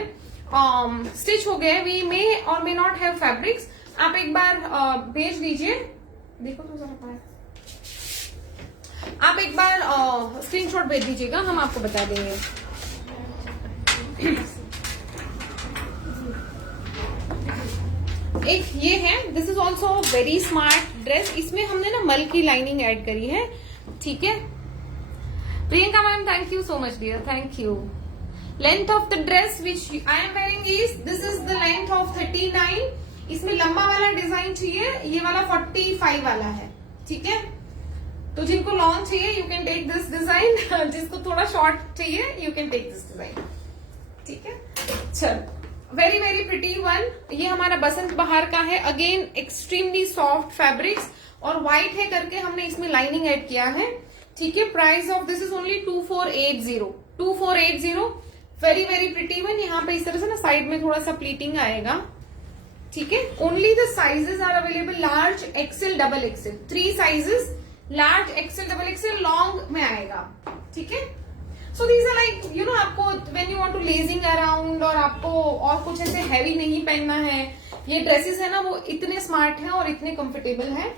स्टिच हो गए हैं, वी मे और मे नॉट हैव फैब्रिक्स। आप एक बार भेज दीजिए, देखो तो जरा पाए, आप एक बार स्क्रीनशॉट भेज दीजिएगा, हम आपको बता देंगे। एक ये है, this is also very smart dress, इसमें हमने ना मल की लाइनिंग ऐड करी है, ठीक है। Priyanka ma'am thank you so much dear, thank you. Length of the dress which I am wearing is, this is the length of 39। इसमें लंबा वाला डिजाइन चाहिए, ये वाला 45 वाला है, ठीक है। तो जिनको लॉन्ग चाहिए you can take this design, जिसको थोड़ा शॉर्ट चाहिए you can take this design, ठीक है। चलो वेरी वेरी प्रिटी वन, ये हमारा बसंत बहार का है, अगेन एक्सट्रीमली सॉफ्ट फैब्रिक्स, और व्हाइट है करके हमने इसमें लाइनिंग ऐड किया है, ठीक है। Price of this is only 2480, very very pretty one. यहाँ पे इस तरह से ना साइड में थोड़ा सा प्लीटिंग आएगा, ठीक है। Only the sizes are available large XL double XL, 3 sizes, large XL double XL long में आएगा, ठीक है। So these are like you know, आपको when you want to lazing around और आपको और कुछ ऐसे हैवी नहीं पहनना है, ये ड्रेसेस है ना वो इतने स्मार्ट है और इतने कंफर्टेबल है।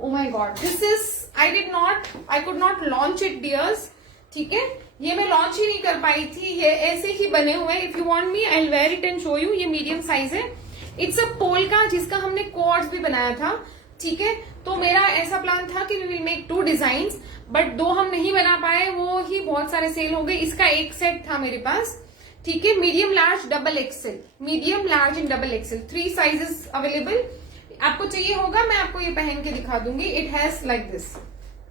ओ my god, this is I could not launch it dears, ठीक है। ये मैं लॉन्च ही नहीं कर पाई थी, ये ऐसे ही बने हुए। If you want me I will where it and show you. ये मीडियम साइज है, इट्स अ पोल्का जिसका हमने कोर्ड्स भी बनाया था, ठीक है। तो मेरा ऐसा प्लान था कि we will make 2 design, but 2 हम नहीं बना पाए, वो ही बहुत सारे सेल हो गए। इसका एक सेट था मेरे पास, ठीक है। Medium large double XL, medium large and double XL, 3 sizes available. आपको चाहिए होगा मैं आपको ये पहन के दिखा दूंगी। इट हैज लाइक दिस,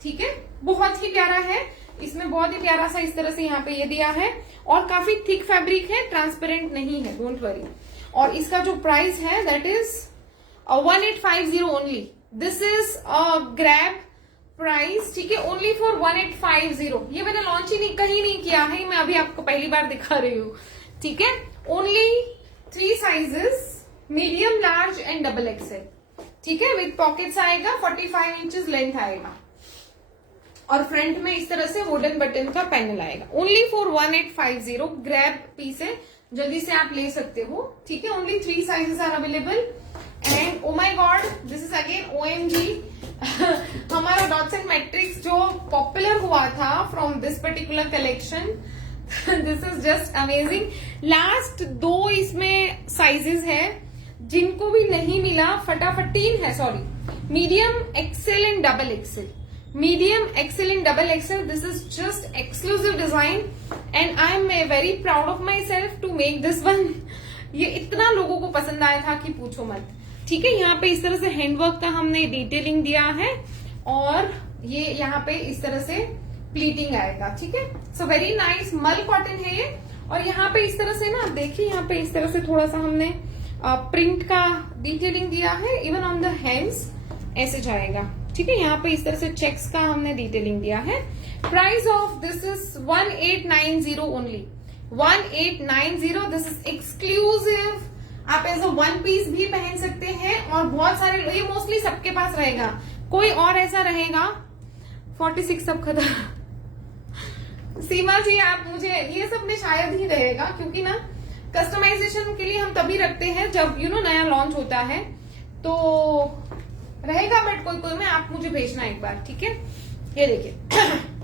ठीक है। बहुत ही प्यारा है, इसमें बहुत ही प्यारा सा इस तरह से यहाँ पे ये दिया है और काफी थिक फैब्रिक है, ट्रांसपेरेंट नहीं है, डोंट वरी। और इसका जो प्राइस है that is 1850 only. This is grab price, ठीक है, ओनली फॉर 1850। ये मैंने लॉन्च ही नहीं कहीं नहीं किया है, मैं अभी आपको पहली बार दिखा रही हूँ, ठीक है। Only 3 sizes, medium large and double Excel, ठीक है। विद पॉकेट्स आएगा, 45 इंचेस लेंथ आएगा और फ्रंट में इस तरह से वुडन बटन का पैनल आएगा। ओनली फॉर 1850, ग्रैब पीस है, जल्दी से आप ले सकते हो, ठीक है। Only 3 sizes are available and oh my god, this is again OMG। हमारा डॉट्स एंड मैट्रिक्स जो पॉपुलर हुआ था from this particular collection, this is just amazing. Last 2 इसमें साइजेस है, जिनको भी नहीं मिला फटाफट 3 है, sorry, medium XL and double XL, medium XL and double XL. This is just exclusive design and I am very proud of myself to make this one. ये इतना लोगों को पसंद आया था कि पूछो मत, ठीक है। यहाँ पे इस तरह से हैंडवर्क का हमने डिटेलिंग दिया है और ये यहाँ पे इस तरह से प्लीटिंग आएगा, ठीक है। सो वेरी नाइस, मल कॉटन है ये। और यहाँ पे इस तरह से ना देखिए, यहाँ पे इस तरह से थोड़ा सा हमने प्रिंट का डिटेलिंग दिया है, इवन ऑन द हैंड्स ऐसे जाएगा, ठीक है। यहाँ पे इस तरह से चेक्स का हमने डिटेलिंग दिया है। Price of this is 1890 only, 1890। This is exclusive. आप एज अ 1 पीस भी पहन सकते हैं और बहुत सारे, ये मोस्टली सबके पास रहेगा, कोई और ऐसा रहेगा। 46 सब खत्म। सीमा जी आप मुझे, ये सब में शायद ही रहेगा क्योंकि ना कस्टमाइजेशन के लिए हम तभी रखते हैं जब नया लॉन्च होता है, तो रहेगा, बट कोई में आप मुझे भेजना एक बार, ठीक है। ये देखिए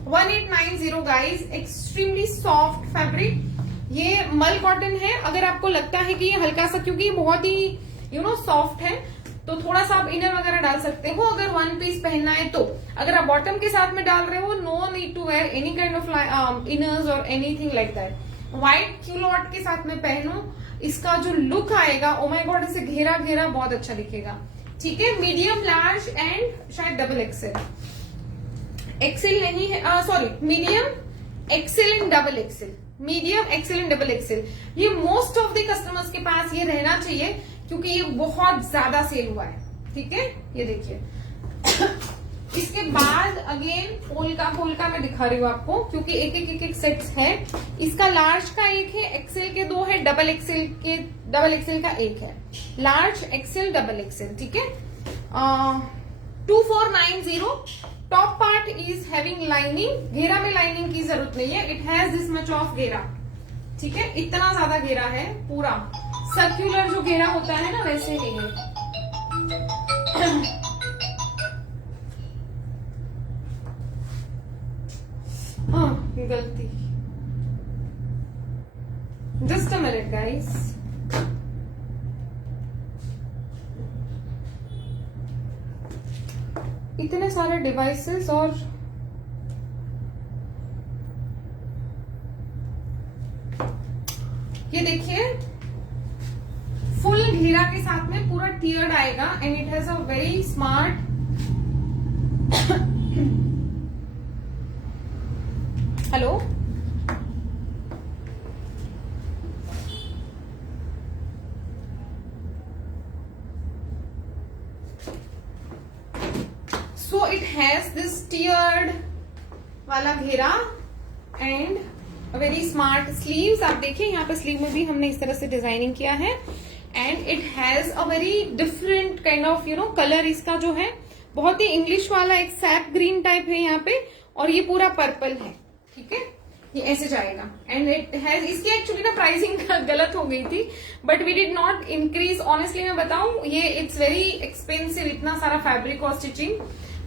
1890 गाइस, एक्सट्रीमली सॉफ्ट फैब्रिक, ये मल कॉटन है। अगर आपको लगता है कि ये हल्का सा, क्योंकि ये बहुत ही सॉफ्ट है, तो थोड़ा सा आप इनर वगैरह डाल सकते हो अगर 1 पीस पहनना है तो। अगर आप बॉटम के साथ में डाल रहे हो, no need to wear any kind of inners और anything like that. White culotte के साथ में पहनो, इसका जो लुक आएगा, ओ माय गॉड, इसे घेरा घेरा बहुत अच्छा दिखेगा, ठीक है। मीडियम लार्ज एंड शायद डबल एक्सेल, एक्सेल नहीं है, sorry, medium XL and double XL, medium XL and double XL. ये मोस्ट ऑफ द कस्टमर्स के पास ये रहना चाहिए क्योंकि ये बहुत ज्यादा सेल हुआ है, ठीक है। ये देखिए इसके बाद अगेन पोल्का मैं दिखा रही हूँ आपको, क्योंकि एक सेट्स है। इसका लार्ज का एक है, एक्सेल के 2 है, डबल एक्सेल का एक है, लार्ज एक्सेल डबल एक्सेल, ठीक है। 2490। Top part is having lining, घेरा में लाइनिंग की जरूरत नहीं है, it has this much of घेरा, ठीक है। इतना ज्यादा घेरा है, पूरा सर्कुलर जो घेरा होता है ना वैसे नहीं है। गलती, जस्ट अ मिनट गाइस। इतने सारे डिवाइसेस और ये देखिए फुल घेरा के साथ में पूरा टियर्ड आएगा and it has a very smart hello, so it has this tiered वाला घेरा एंड वेरी स्मार्ट स्लीव्स। आप देखिए यहाँ पे स्लीव में भी हमने इस तरह से डिजाइनिंग किया है and it has a very different kind of colour. इसका जो है बहुत ही इंग्लिश वाला एक सैप ग्रीन टाइप है यहाँ पे, और ये पूरा पर्पल है, ठीक है। ये ऐसे जाएगा एंड इट हैज, इसकी एक्चुअली ना प्राइसिंग गलत हो गई थी, but we did not increase. Honestly मैं बताऊं, ये इट्स वेरी एक्सपेंसिव, इतना सारा फैब्रिक और स्टिचिंग,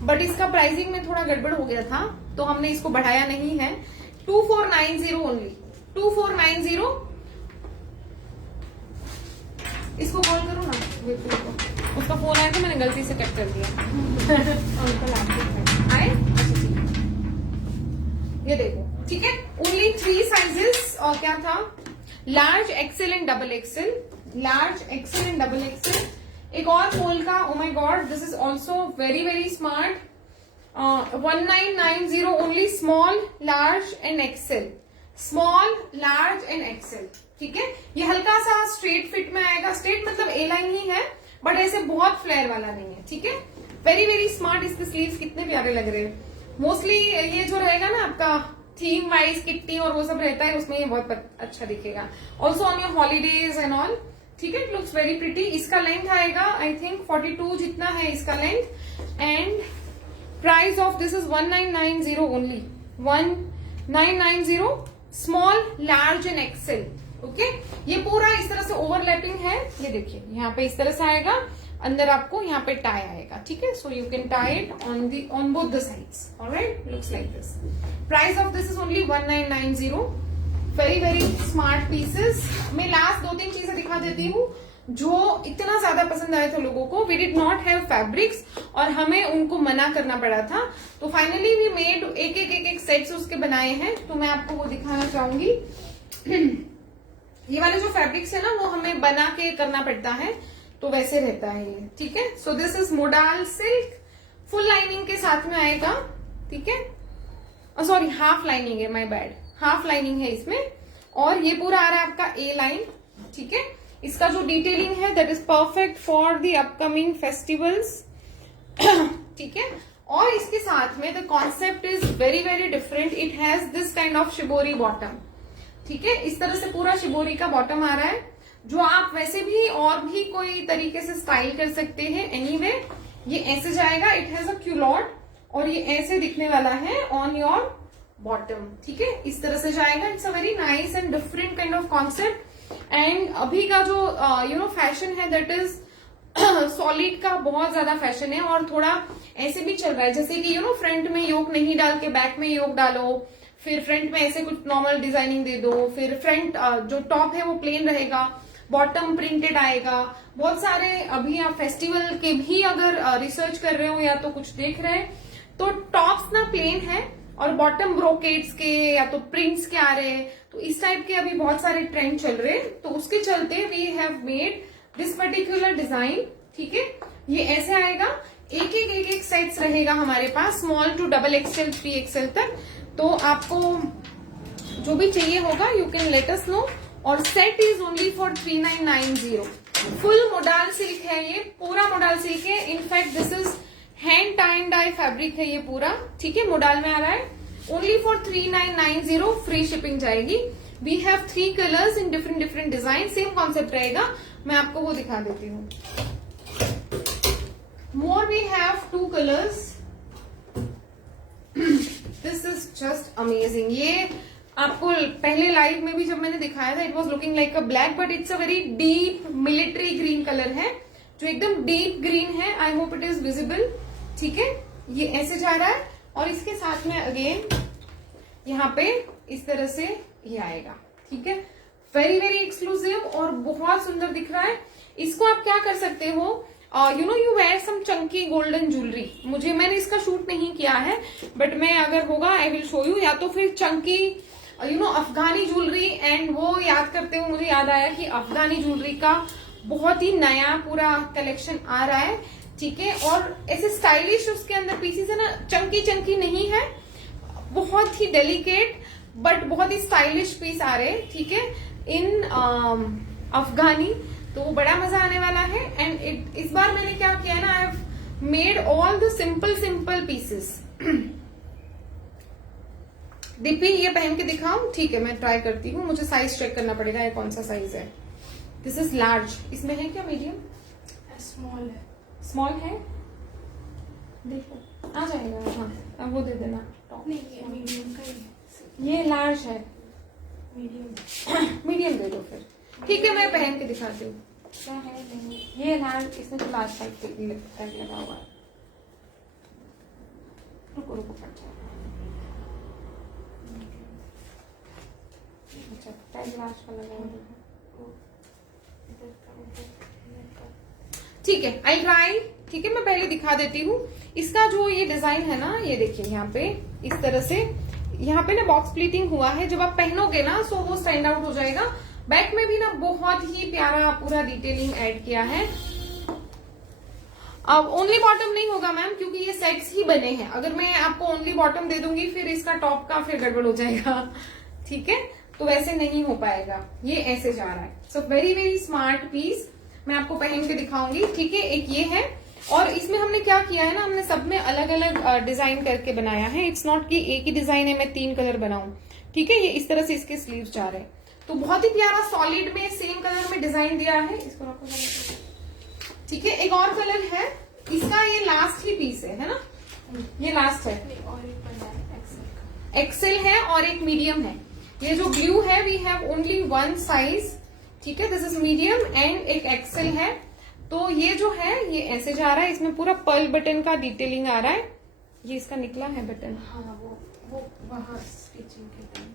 बट इसका प्राइसिंग में थोड़ा गड़बड़ हो गया था, तो हमने इसको बढ़ाया नहीं है। 2490 ओनली, 2490। इसको कॉल करो ना, उसका फोन आया था, मैंने गलती से कट कर दिया। आए, ये देखो, ठीक है। ओनली 3 साइजेस, और क्या था, large, XL and double XL, large, XL and double XL. एक और पोल का, oh my god, this is also very very smart. 1990 only, small, large and XL, small, large and XL, ठीक है। ये हल्का सा स्ट्रेट फिट में आएगा, स्ट्रेट मतलब ए लाइन ही है, बट ऐसे बहुत फ्लेयर वाला नहीं है, ठीक है। Very very smart. इसके स्लीव्स कितने प्यारे लग रहे हैं। मोस्टली ये जो रहेगा ना आपका थीम वाइज किट्टी और वो सब रहता है, उसमें ये बहुत अच्छा दिखेगा। Also on your holidays and all, ठीक है। It looks very pretty. इसका लेंथ आएगा आई थिंक 42 जितना है इसका length, and price of this is 1990 only, 1990, small, large and XL, okay. ये पूरा इस तरह से ओवरलैपिंग है, ये देखिए यहाँ पे इस तरह से आएगा, अंदर आपको यहाँ पे टाई आएगा, ठीक है। So you can tie it on both the sides, alright, looks like this. Price of this is only 1990। Very very smart pieces. मैं लास्ट 2-3 चीजें दिखा देती हूँ जो इतना ज्यादा पसंद आए थे लोगों को। We did not have fabrics और हमें उनको मना करना पड़ा था, तो फाइनली वी मेड एक सेट्स उसके बनाए हैं, तो मैं आपको वो दिखाना चाहूंगी। ये वाले जो फैब्रिक्स है ना, वो हमें बना के करना पड़ता है, तो वैसे रहता है ये, ठीक है। So this is modal silk, full lining के साथ में आएगा, ठीक है। सॉरी, हाफ लाइनिंग है, माय बैड, हाफ लाइनिंग है इसमें, और ये पूरा आ रहा है आपका ए लाइन, ठीक है। इसका जो डिटेलिंग है that is perfect for the upcoming festivals, ठीक है। और इसके साथ में the concept is very very different. It has this kind of shibori bottom, ठीक है। इस तरह से पूरा शिबोरी का बॉटम आ रहा है, जो आप वैसे भी और भी कोई तरीके से स्टाइल कर सकते हैं। एनीवे, ये ऐसे जाएगा, इट हैज अ क्यूलॉट, और ये ऐसे दिखने वाला है ऑन योर बॉटम, ठीक है। इस तरह से जाएगा। It's a very nice and different kind of concept. And अभी का जो फैशन है दैट इज सॉलिड का बहुत ज्यादा फैशन है, और थोड़ा ऐसे भी चल रहा है, जैसे कि फ्रंट में योक नहीं डाल के बैक में योक डालो, फिर फ्रंट में ऐसे कुछ नॉर्मल डिजाइनिंग दे दो, फिर फ्रंट जो टॉप है वो प्लेन रहेगा, बॉटम प्रिंटेड आएगा। बहुत सारे अभी आप फेस्टिवल के भी अगर रिसर्च कर रहे हो या तो कुछ देख रहे हैं, तो टॉप्स ना प्लेन है और बॉटम ब्रोकेड्स के या तो प्रिंट्स के आ रहे हैं, तो इस टाइप के अभी बहुत सारे ट्रेंड चल रहे हैं, तो उसके चलते we have made this particular design, ठीक है। ये ऐसे आएगा, एक सेट्स रहेगा हमारे पास, small to double XL 3 XL तक। तो आपको जो भी चाहिए होगा you can let us know, और set is only for 3990। Full modal silk है, ये पूरा मोडाल सिल्क है। In fact this is hand tie and dye fabric है ये पूरा, ठीक है, मोडाल में आ रहा है। ओनली फॉर 3990, फ्री शिपिंग जाएगी। We have 3 colours in different different design, same concept रहेगा। मैं आपको वो दिखा देती हूँ। More we have 2 colours. This is just amazing. ये आपको पहले लाइव में भी जब मैंने दिखाया था, it was looking like a black, but it's a very deep military green colour है, जो एकदम डीप ग्रीन है। I hope it is visible, ठीक है। ये ऐसे जा रहा है, और इसके साथ में अगेन यहाँ पे इस तरह से ये आएगा, ठीक है। वेरी वेरी एक्सक्लूसिव और बहुत सुंदर दिख रहा है। इसको आप क्या कर सकते हो, you wear some chunky golden jewellery. मैंने इसका शूट नहीं किया है, बट मैं अगर होगा आई विल शो यू। या तो फिर चंकी अफगानी ज्वेलरी, एंड वो याद करते हुए मुझे याद आया कि अफगानी ज्वेलरी का बहुत ही नया पूरा कलेक्शन आ रहा है, ठीक है। और ऐसे स्टाइलिश उसके अंदर पीसेस है ना, चंकी चंकी नहीं है, बहुत ही डेलिकेट बट बहुत ही स्टाइलिश पीस आ रहे हैं, ठीक है, इन अफगानी। तो बड़ा मजा आने वाला है। एंड इस बार मैंने क्या किया ना, I have made all the simple pieces. Deepi ये पहन के दिखाऊं? ठीक है, मैं ट्राई करती हूँ, मुझे साइज चेक करना पड़ेगा ये कौन सा साइज है। दिस इज लार्ज, इसमें है क्या मीडियम? स्मॉल है। स्मॉल है, देखो आ जाएगा। हाँ अब वो दे देना टॉप। नहीं ये मीडियम का ही है। ये लार्ज है, मीडियम मीडियम दे दो फिर। ठीक है मैं पहन के दिखाती हूँ क्या है नहीं। ये लार्ज, इसमें तो लार्ज टाइप लगा हुआ है। रुको रुको फट जाएगा। अच्छा टैग लार्ज का लगा हुआ है। ठीक है आई ट्राई। ठीक है मैं पहले दिखा देती हूँ इसका जो ये डिजाइन है ना, ये देखिए यहाँ पे इस तरह से यहाँ पे ना बॉक्स प्लीटिंग हुआ है। जब आप पहनोगे ना सो वो स्टैंड आउट हो जाएगा। बैक में भी ना बहुत ही प्यारा पूरा डिटेलिंग ऐड किया है। अब ओनली बॉटम नहीं होगा मैम, क्योंकि ये सेट्स ही बने हैं। अगर मैं आपको ओनली बॉटम दे दूंगी फिर इसका टॉप का फिर गड़बड़ हो जाएगा। ठीक है तो वैसे नहीं हो पाएगा, ये ऐसे जा रहा है। So very very smart piece, मैं आपको पहन के दिखाऊंगी। ठीक है एक ये है, और इसमें हमने क्या किया है ना, हमने सब में अलग अलग डिजाइन करके बनाया है। इट्स नॉट कि एक ही डिजाइन है मैं 3 कलर बनाऊं। ठीक है ये इस तरह से इसके स्लीव्स जा रहे हैं, तो बहुत ही प्यारा सॉलिड में सेम कलर में डिजाइन दिया है। इसको रखो। ठीक है एक और कलर है इसका, ये लास्ट ही पीस है ना, ये लास्ट है। और एक बना है एक्सेल का। एक्सेल है और एक मीडियम है। ये जो ब्लू है वी हैव ओनली 1 साइज। ठीक है दिस इज मीडियम एंड एक एक्सेल है। तो ये जो है ये ऐसे जा रहा है, इसमें पूरा पर्ल बटन का डिटेलिंग आ रहा है। ये इसका निकला है बटन। हाँ वो वहाँ स्टिचिंग के टाइम।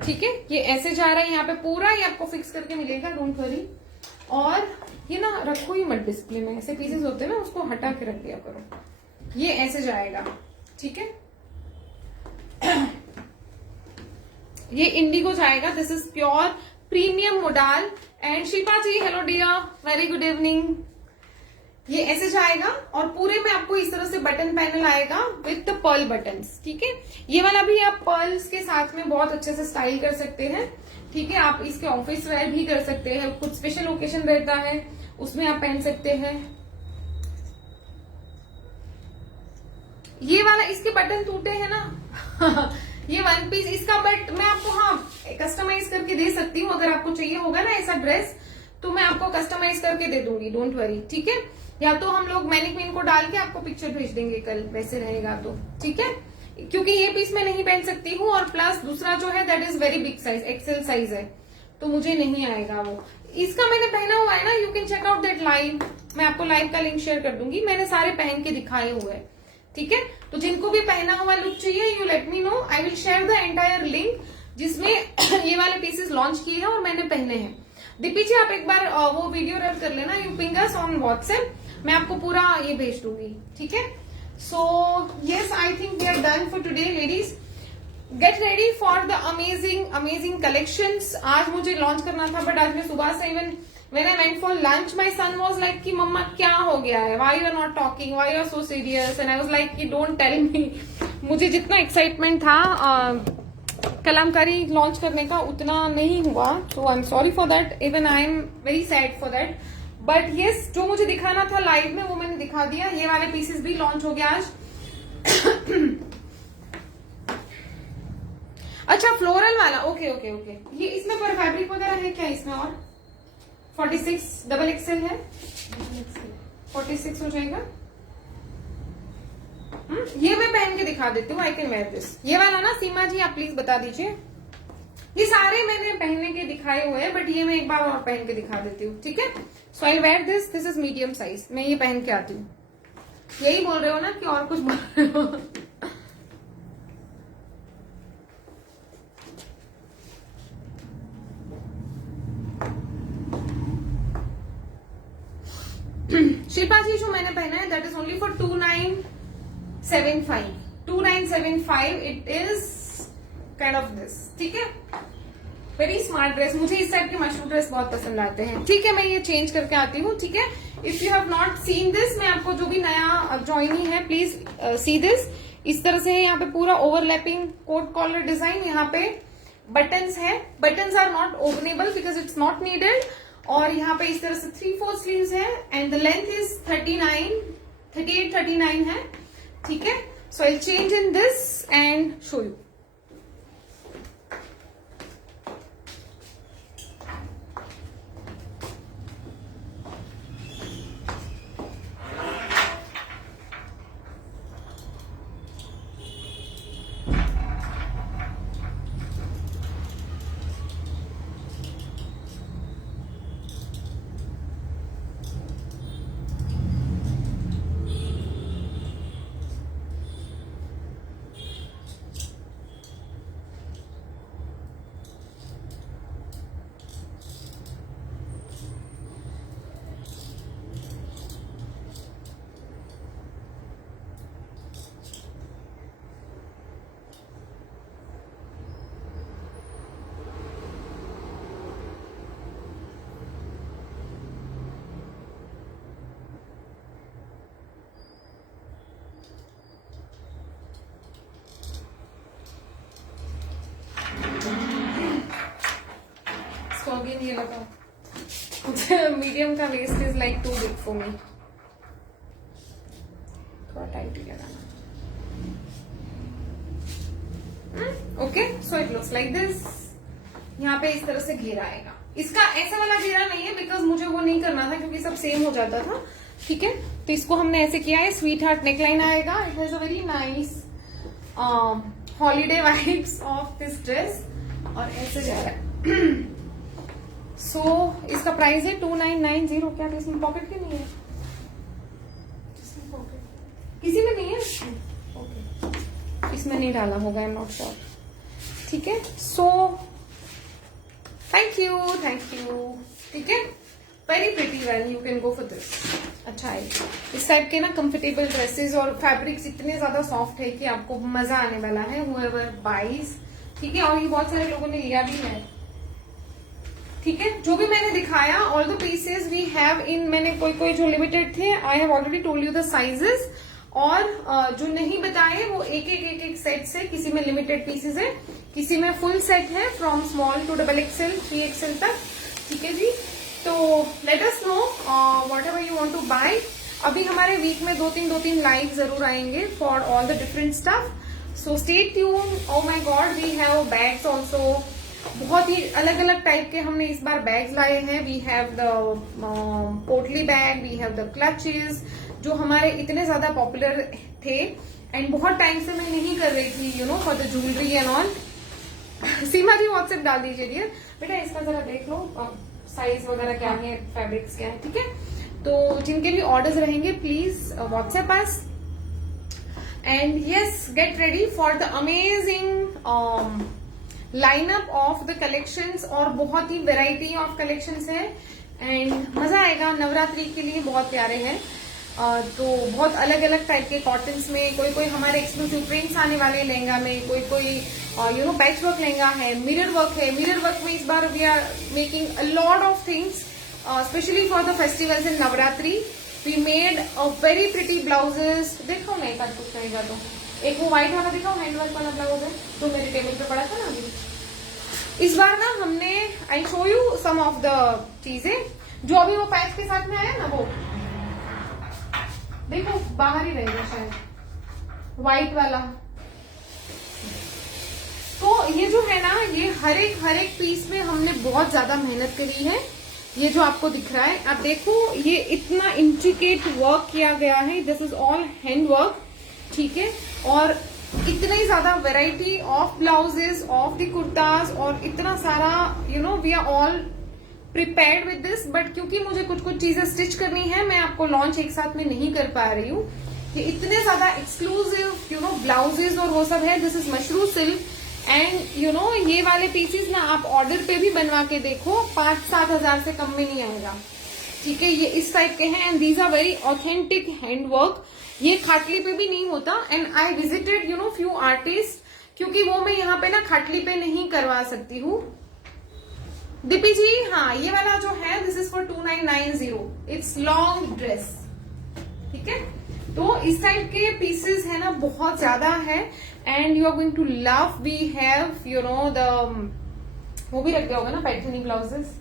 ठीक है ये ऐसे जा रहा है, यहाँ पे पूरा ये आपको फिक्स करके मिलेगा, डोंट वरी। और ये ना रखो ही मत डिस्प्ले में, ऐसे पीसेस होते हैं ना उसको हटा के रख दिया करो। ये ऐसे जाएगा। ठीक है ये इंडिगो जाएगा। This is pure premium modal. And Shilpa ji hello dear, very good evening. ये ऐसे जाएगा और पूरे में आपको इस तरह से बटन पैनल आएगा विथ द पर्ल बटन्स। ठीक है ये वाला भी आप पर्ल्स के साथ में बहुत अच्छे से स्टाइल कर सकते हैं। ठीक है आप इसके ऑफिस वेयर भी कर सकते हैं, कुछ स्पेशल ओकेशन रहता है उसमें आप पहन सकते हैं। ये वाला इसके बटन टूटे हैं ना ये 1 पीस इसका, बट मैं आपको हाँ कस्टमाइज करके दे सकती हूँ। अगर आपको चाहिए होगा ना ऐसा ड्रेस तो मैं आपको कस्टमाइज करके दे दूंगी, डोंट वरी। ठीक है या तो हम लोग मैनिक्विन को डाल के आपको पिक्चर भेज देंगे कल, वैसे रहेगा तो। ठीक है क्योंकि ये पीस मैं नहीं पहन सकती हूँ, और प्लस दूसरा जो है that is very big size, XL size है, तो मुझे नहीं आएगा वो। इसका मैंने पहना हुआ है ना, you can check out that live, मैं आपको लाइव का लिंक शेयर कर दूंगी। मैंने सारे पहन के दिखाए हुए हैं। ठीक है तो जिनको भी पहना हुआ लुक चाहिए you let me know, I will share the entire link जिसमें ये वाले पीसेस लॉन्च किए हैं और मैंने पहने हैं। दीपी जी आप एक बार वो वीडियो रेड कर लेना, you ping us on WhatsApp, मैं आपको पूरा ये भेज दूंगी। ठीक है so yes I think we are done for today ladies. Get ready for the amazing amazing collections. आज मुझे लॉन्च करना था बट आज मैं सुबह से even when I went for lunch my son was like कि मम्मा क्या हो गया है, why you are not talking, why you are so serious, and I was like कि don't tell me। मुझे जितना एक्साइटमेंट था कलामकारी लॉन्च करने का उतना नहीं हुआ, so I'm sorry for that, even I am very sad for that, but yes जो मुझे दिखाना था लाइव में वो मैंने दिखा दिया। ये वाले पीसेस भी लॉन्च हो गया आज। अच्छा फ्लोरल वाला, ओके ओके ओके। ये इसमें पर फैब्रिक वगैरह है क्या इसमें? और 46 डबल एक्सेल है, 46 हो जाएगा। ये मैं पहन के दिखा देती हूँ, आई कैन वेयर दिस। ये वाला ना सीमा जी आप प्लीज बता दीजिए। ये सारे मैंने पहनने के दिखाए हुए हैं बट ये मैं एक बार और पहन के दिखा देती हूँ। ठीक है so I wear this, this is medium size, मैं ये पहन के आती हूँ। यही बोल रहे हो ना कि और कुछ बोल रहे हो? शिल्पा जी जो मैंने पहना है that is only for 2975। 2975 it is kind of this. ठीक है वेरी स्मार्ट ड्रेस, मुझे इस टाइप के मशरूम ड्रेस बहुत पसंद आते हैं। ठीक है मैं ये चेंज करके आती हूँ। ठीक है if you have not seen this, मैं आपको जो भी नया ज्वाइनी है प्लीज सी दिस। इस तरह से है, यहाँ पे पूरा ओवरलैपिंग कोट कॉलर डिजाइन, यहाँ पे बटन्स है। Buttons are not openable because it's not needed. और यहाँ पे इस तरह से 3/4 स्लीव्स है एंड द लेंथ इज 38-39 है। ठीक है so I change in this and show you. Again ये लगाओ। मीडियम का waist is like too big for me, थोड़ा टाइट ही लगाना। Okay, so it looks like this. यहाँ पे इस तरह से घेरा आएगा। इसका ऐसा वाला घेरा नहीं है बिकॉज मुझे वो नहीं करना था क्योंकि सब सेम हो जाता था। ठीक है, तो इसको हमने ऐसे किया है। स्वीट हार्ट नेकलाइन आएगा। It has a very nice holiday vibes of this dress और ऐसे जा रहा है। सो इसका प्राइस है 2990। क्या था इसमें? पॉकेट की नहीं है? किसी में नहीं है? ओके, इसमें नहीं डाला होगा, आई एम नॉट श्योर। ठीक है, so thank you, thank you. ठीक है, very pretty one, you can go for this. अच्छा है इस टाइप के ना कंफर्टेबल ड्रेसेस और फैब्रिक्स इतने ज्यादा सॉफ्ट है कि आपको मजा आने वाला है whoever buys। ठीक है, और ये बहुत सारे लोगों ने लिया भी है। ठीक है, जो भी मैंने दिखाया all the pieces we have in, मैंने कोई जो लिमिटेड थे, I have already told you the sizes. और जो नहीं बताए वो एक सेट से, किसी में लिमिटेड पीसेस है, किसी में फुल सेट है from small to XXL 3XL तक। ठीक है जी, तो let us know whatever you want to buy. अभी हमारे वीक में दो तीन लाइव जरूर आएंगे for all the different stuff, so stay tune. Oh my god, we have bags also. बहुत ही अलग अलग टाइप के हमने इस बार बैग्स लाए हैं। We have the potli bag, we have the clutches, जो हमारे इतने ज्यादा पॉपुलर थे एंड बहुत टाइम से मैं नहीं कर रही थी, you know, for the jewellery and all. Seema ji WhatsApp डाल दीजिए डियर। बेटा इसका जरा देख लो साइज वगैरह क्या है, फैब्रिक्स क्या है। ठीक है, तो जिनके भी ऑर्डर्स रहेंगे please WhatsApp us and yes get ready for the amazing lineup of the collections. और बहुत ही वेराइटी ऑफ कलेक्शंस है एंड मजा आएगा। नवरात्रि के लिए बहुत प्यारे हैं। तो बहुत अलग अलग टाइप के कॉटन्स में, कोई हमारे एक्सक्लूसिव प्रिंट्स आने वाले लहंगा में, कोई you know patch work lehenga है, मिरर वर्क है। मिरर वर्क में इस बार we are making a lot of things specially for the festivals in Navratri. We made a very pretty blouses. देखो मैं एक आध कुछ कहेगा तो एक वो व्हाइट वाला दिखाओ, हैंडवर्क वाला ब्लाउज है तो मेरे टेबल पे पड़ा था ना अभी। इस बार ना हमने, I show you some of the चीजें जो अभी वो पैच के साथ में आया ना, वो देखो बाहर ही रहेगा शायद, व्हाइट वाला। तो ये जो है ना, ये हर एक पीस में हमने बहुत ज्यादा मेहनत करी है। ये जो आपको दिख रहा है, आप देखो, ये इतना इंट्रिकेट वर्क किया गया है। This is all hand work. ठीक है, और इतनी ज्यादा variety of blouses, of the kurtas, और इतना सारा, you know, we are all prepared with this. But क्योंकि मुझे कुछ चीजें स्टिच करनी है, मैं आपको लॉन्च एक साथ में नहीं कर पा रही हूँ। ये इतने ज्यादा एक्सक्लूसिव, यू नो, ब्लाउजेस और वो सब है। This is mashru silk and you know, ये वाले पीसेस ना आप ऑर्डर पे भी बनवा के देखो, 5-7 हजार से कम में नहीं आएगा। ठीक है, ये इस टाइप के हैं and these are very authentic hand work. ये खाटली पे भी नहीं होता and I visited, you know, few artist, क्योंकि वो मैं यहाँ पे ना खाटली पे नहीं करवा सकती हूँ। दीपी जी, हाँ, ये वाला जो है this is for 2990। It's long dress. ठीक है, तो इस टाइप के पीसेस है ना, बहुत ज्यादा है and you are going to love. We have, you know, the वो भी रख दिया होगा ना, पैठनी ब्लाउजेस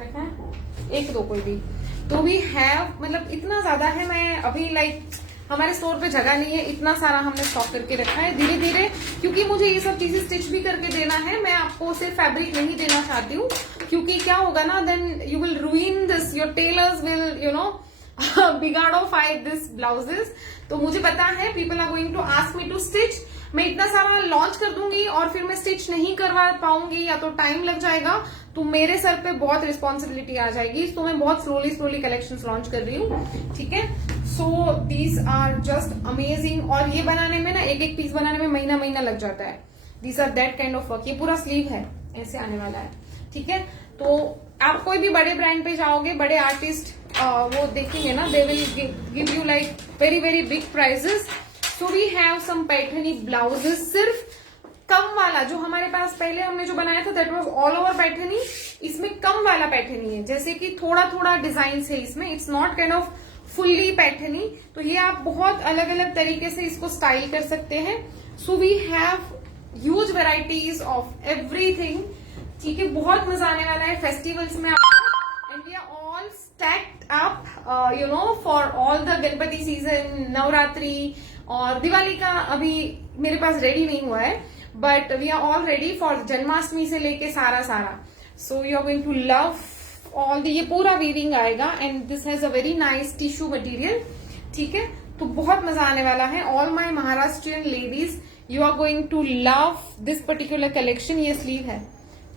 रखा है, एक दो कोई भी। तो वी हैव, मतलब इतना ज्यादा है। मैं अभी लाइक हमारे स्टोर पे जगह नहीं है, इतना सारा हमने स्टॉक करके रखा है। धीरे धीरे, क्योंकि मुझे ये सब चीजें स्टिच भी करके देना है, मैं आपको सिर्फ फैब्रिक नहीं देना चाहती हूँ, क्योंकि क्या होगा ना, then you will ruin this, your tailors will, you know, बिगाड़ोफाई दिस ब्लाउजेस। तो मुझे पता है people are going to ask me to stitch. मैं इतना सारा लॉन्च कर दूंगी और फिर मैं स्टिच नहीं करवा पाऊंगी या तो टाइम लग जाएगा, तो मेरे सर पे बहुत रिस्पॉन्सिबिलिटी आ जाएगी। तो मैं बहुत स्लोली कलेक्शंस लॉन्च कर रही हूँ। ठीक है, so these are just amazing. और ये बनाने में ना, एक पीस बनाने में महीना लग जाता है। These are that kind of work. ये पूरा स्लीव है, ऐसे आने वाला है। ठीक है, तो आप कोई भी बड़े ब्रांड पे जाओगे, बड़े आर्टिस्ट वो देखेंगे ना, they will give you like very big prizes. So we have some Paithani blouses. सिर्फ कम वाला जो हमारे पास पहले हमने जो बनाया था, that was all over Paithani. इसमें कम वाला पैठनी है, जैसे कि थोड़ा डिजाइन है इसमें। It's not kind off fully Paithani. तो ये आप बहुत अलग अलग तरीके से इसको स्टाइल कर सकते हैं। So we have huge varieties of everything ठीक है, बहुत मजा आने वाला है फेस्टिवल्स में आपको। And we are all stacked up you know for all the Ganpati season, Navratri और दिवाली का अभी मेरे पास रेडी नहीं हुआ है, but we are all ready for Janmashtami से लेके सारा। So you are going to love all the, ये पूरा वीविंग आएगा and this has a very nice tissue material. ठीक है, तो बहुत मजा आने वाला है। All my Maharashtrian ladies, you are going to love this particular collection. ये स्लीव है,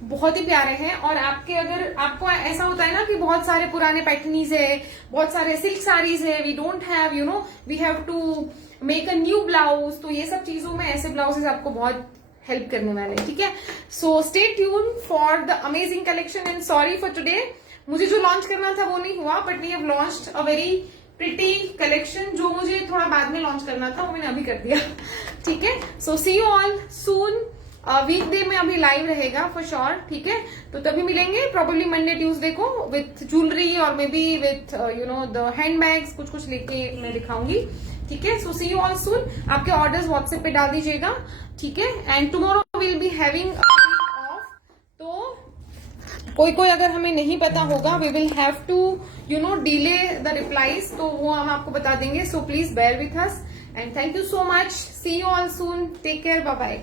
बहुत ही प्यारे हैं। और आपके अगर आपको ऐसा होता है ना कि बहुत सारे पुराने पैटर्नीज है, बहुत सारे सिल्क साड़ीज है, we don't have, you know, we have to make a new blouse, तो ये सब चीजों में ऐसे ब्लाउजेस आपको बहुत हेल्प करने वाले हैं। ठीक है, so stay tune for the amazing collection and sorry for today, मुझे जो लॉन्च करना था वो नहीं हुआ, but we have launched a very pretty collection. जो मुझे थोड़ा बाद में लॉन्च करना था वो मैंने अभी कर दिया। ठीक है, सो सी यू ऑल सून। वीकडे में अभी लाइव रहेगा फॉर श्योर। ठीक है, तो तभी मिलेंगे प्रॉब्ली मंडे ट्यूसडे को विथ ज्वेलरी और may be with you know the hand bags, कुछ लेके मैं दिखाऊंगी। ठीक है, सो सी यू ऑल सून। आपके ऑर्डर्स व्हाट्सएप पे डाल दीजिएगा। ठीक है, and tomorrow will be having off, तो कोई अगर हमें नहीं पता होगा, we will have to you know delay the replies, तो वो हम आपको बता देंगे। So please bear with us and thank you so much. See you all soon, take care, bye bye.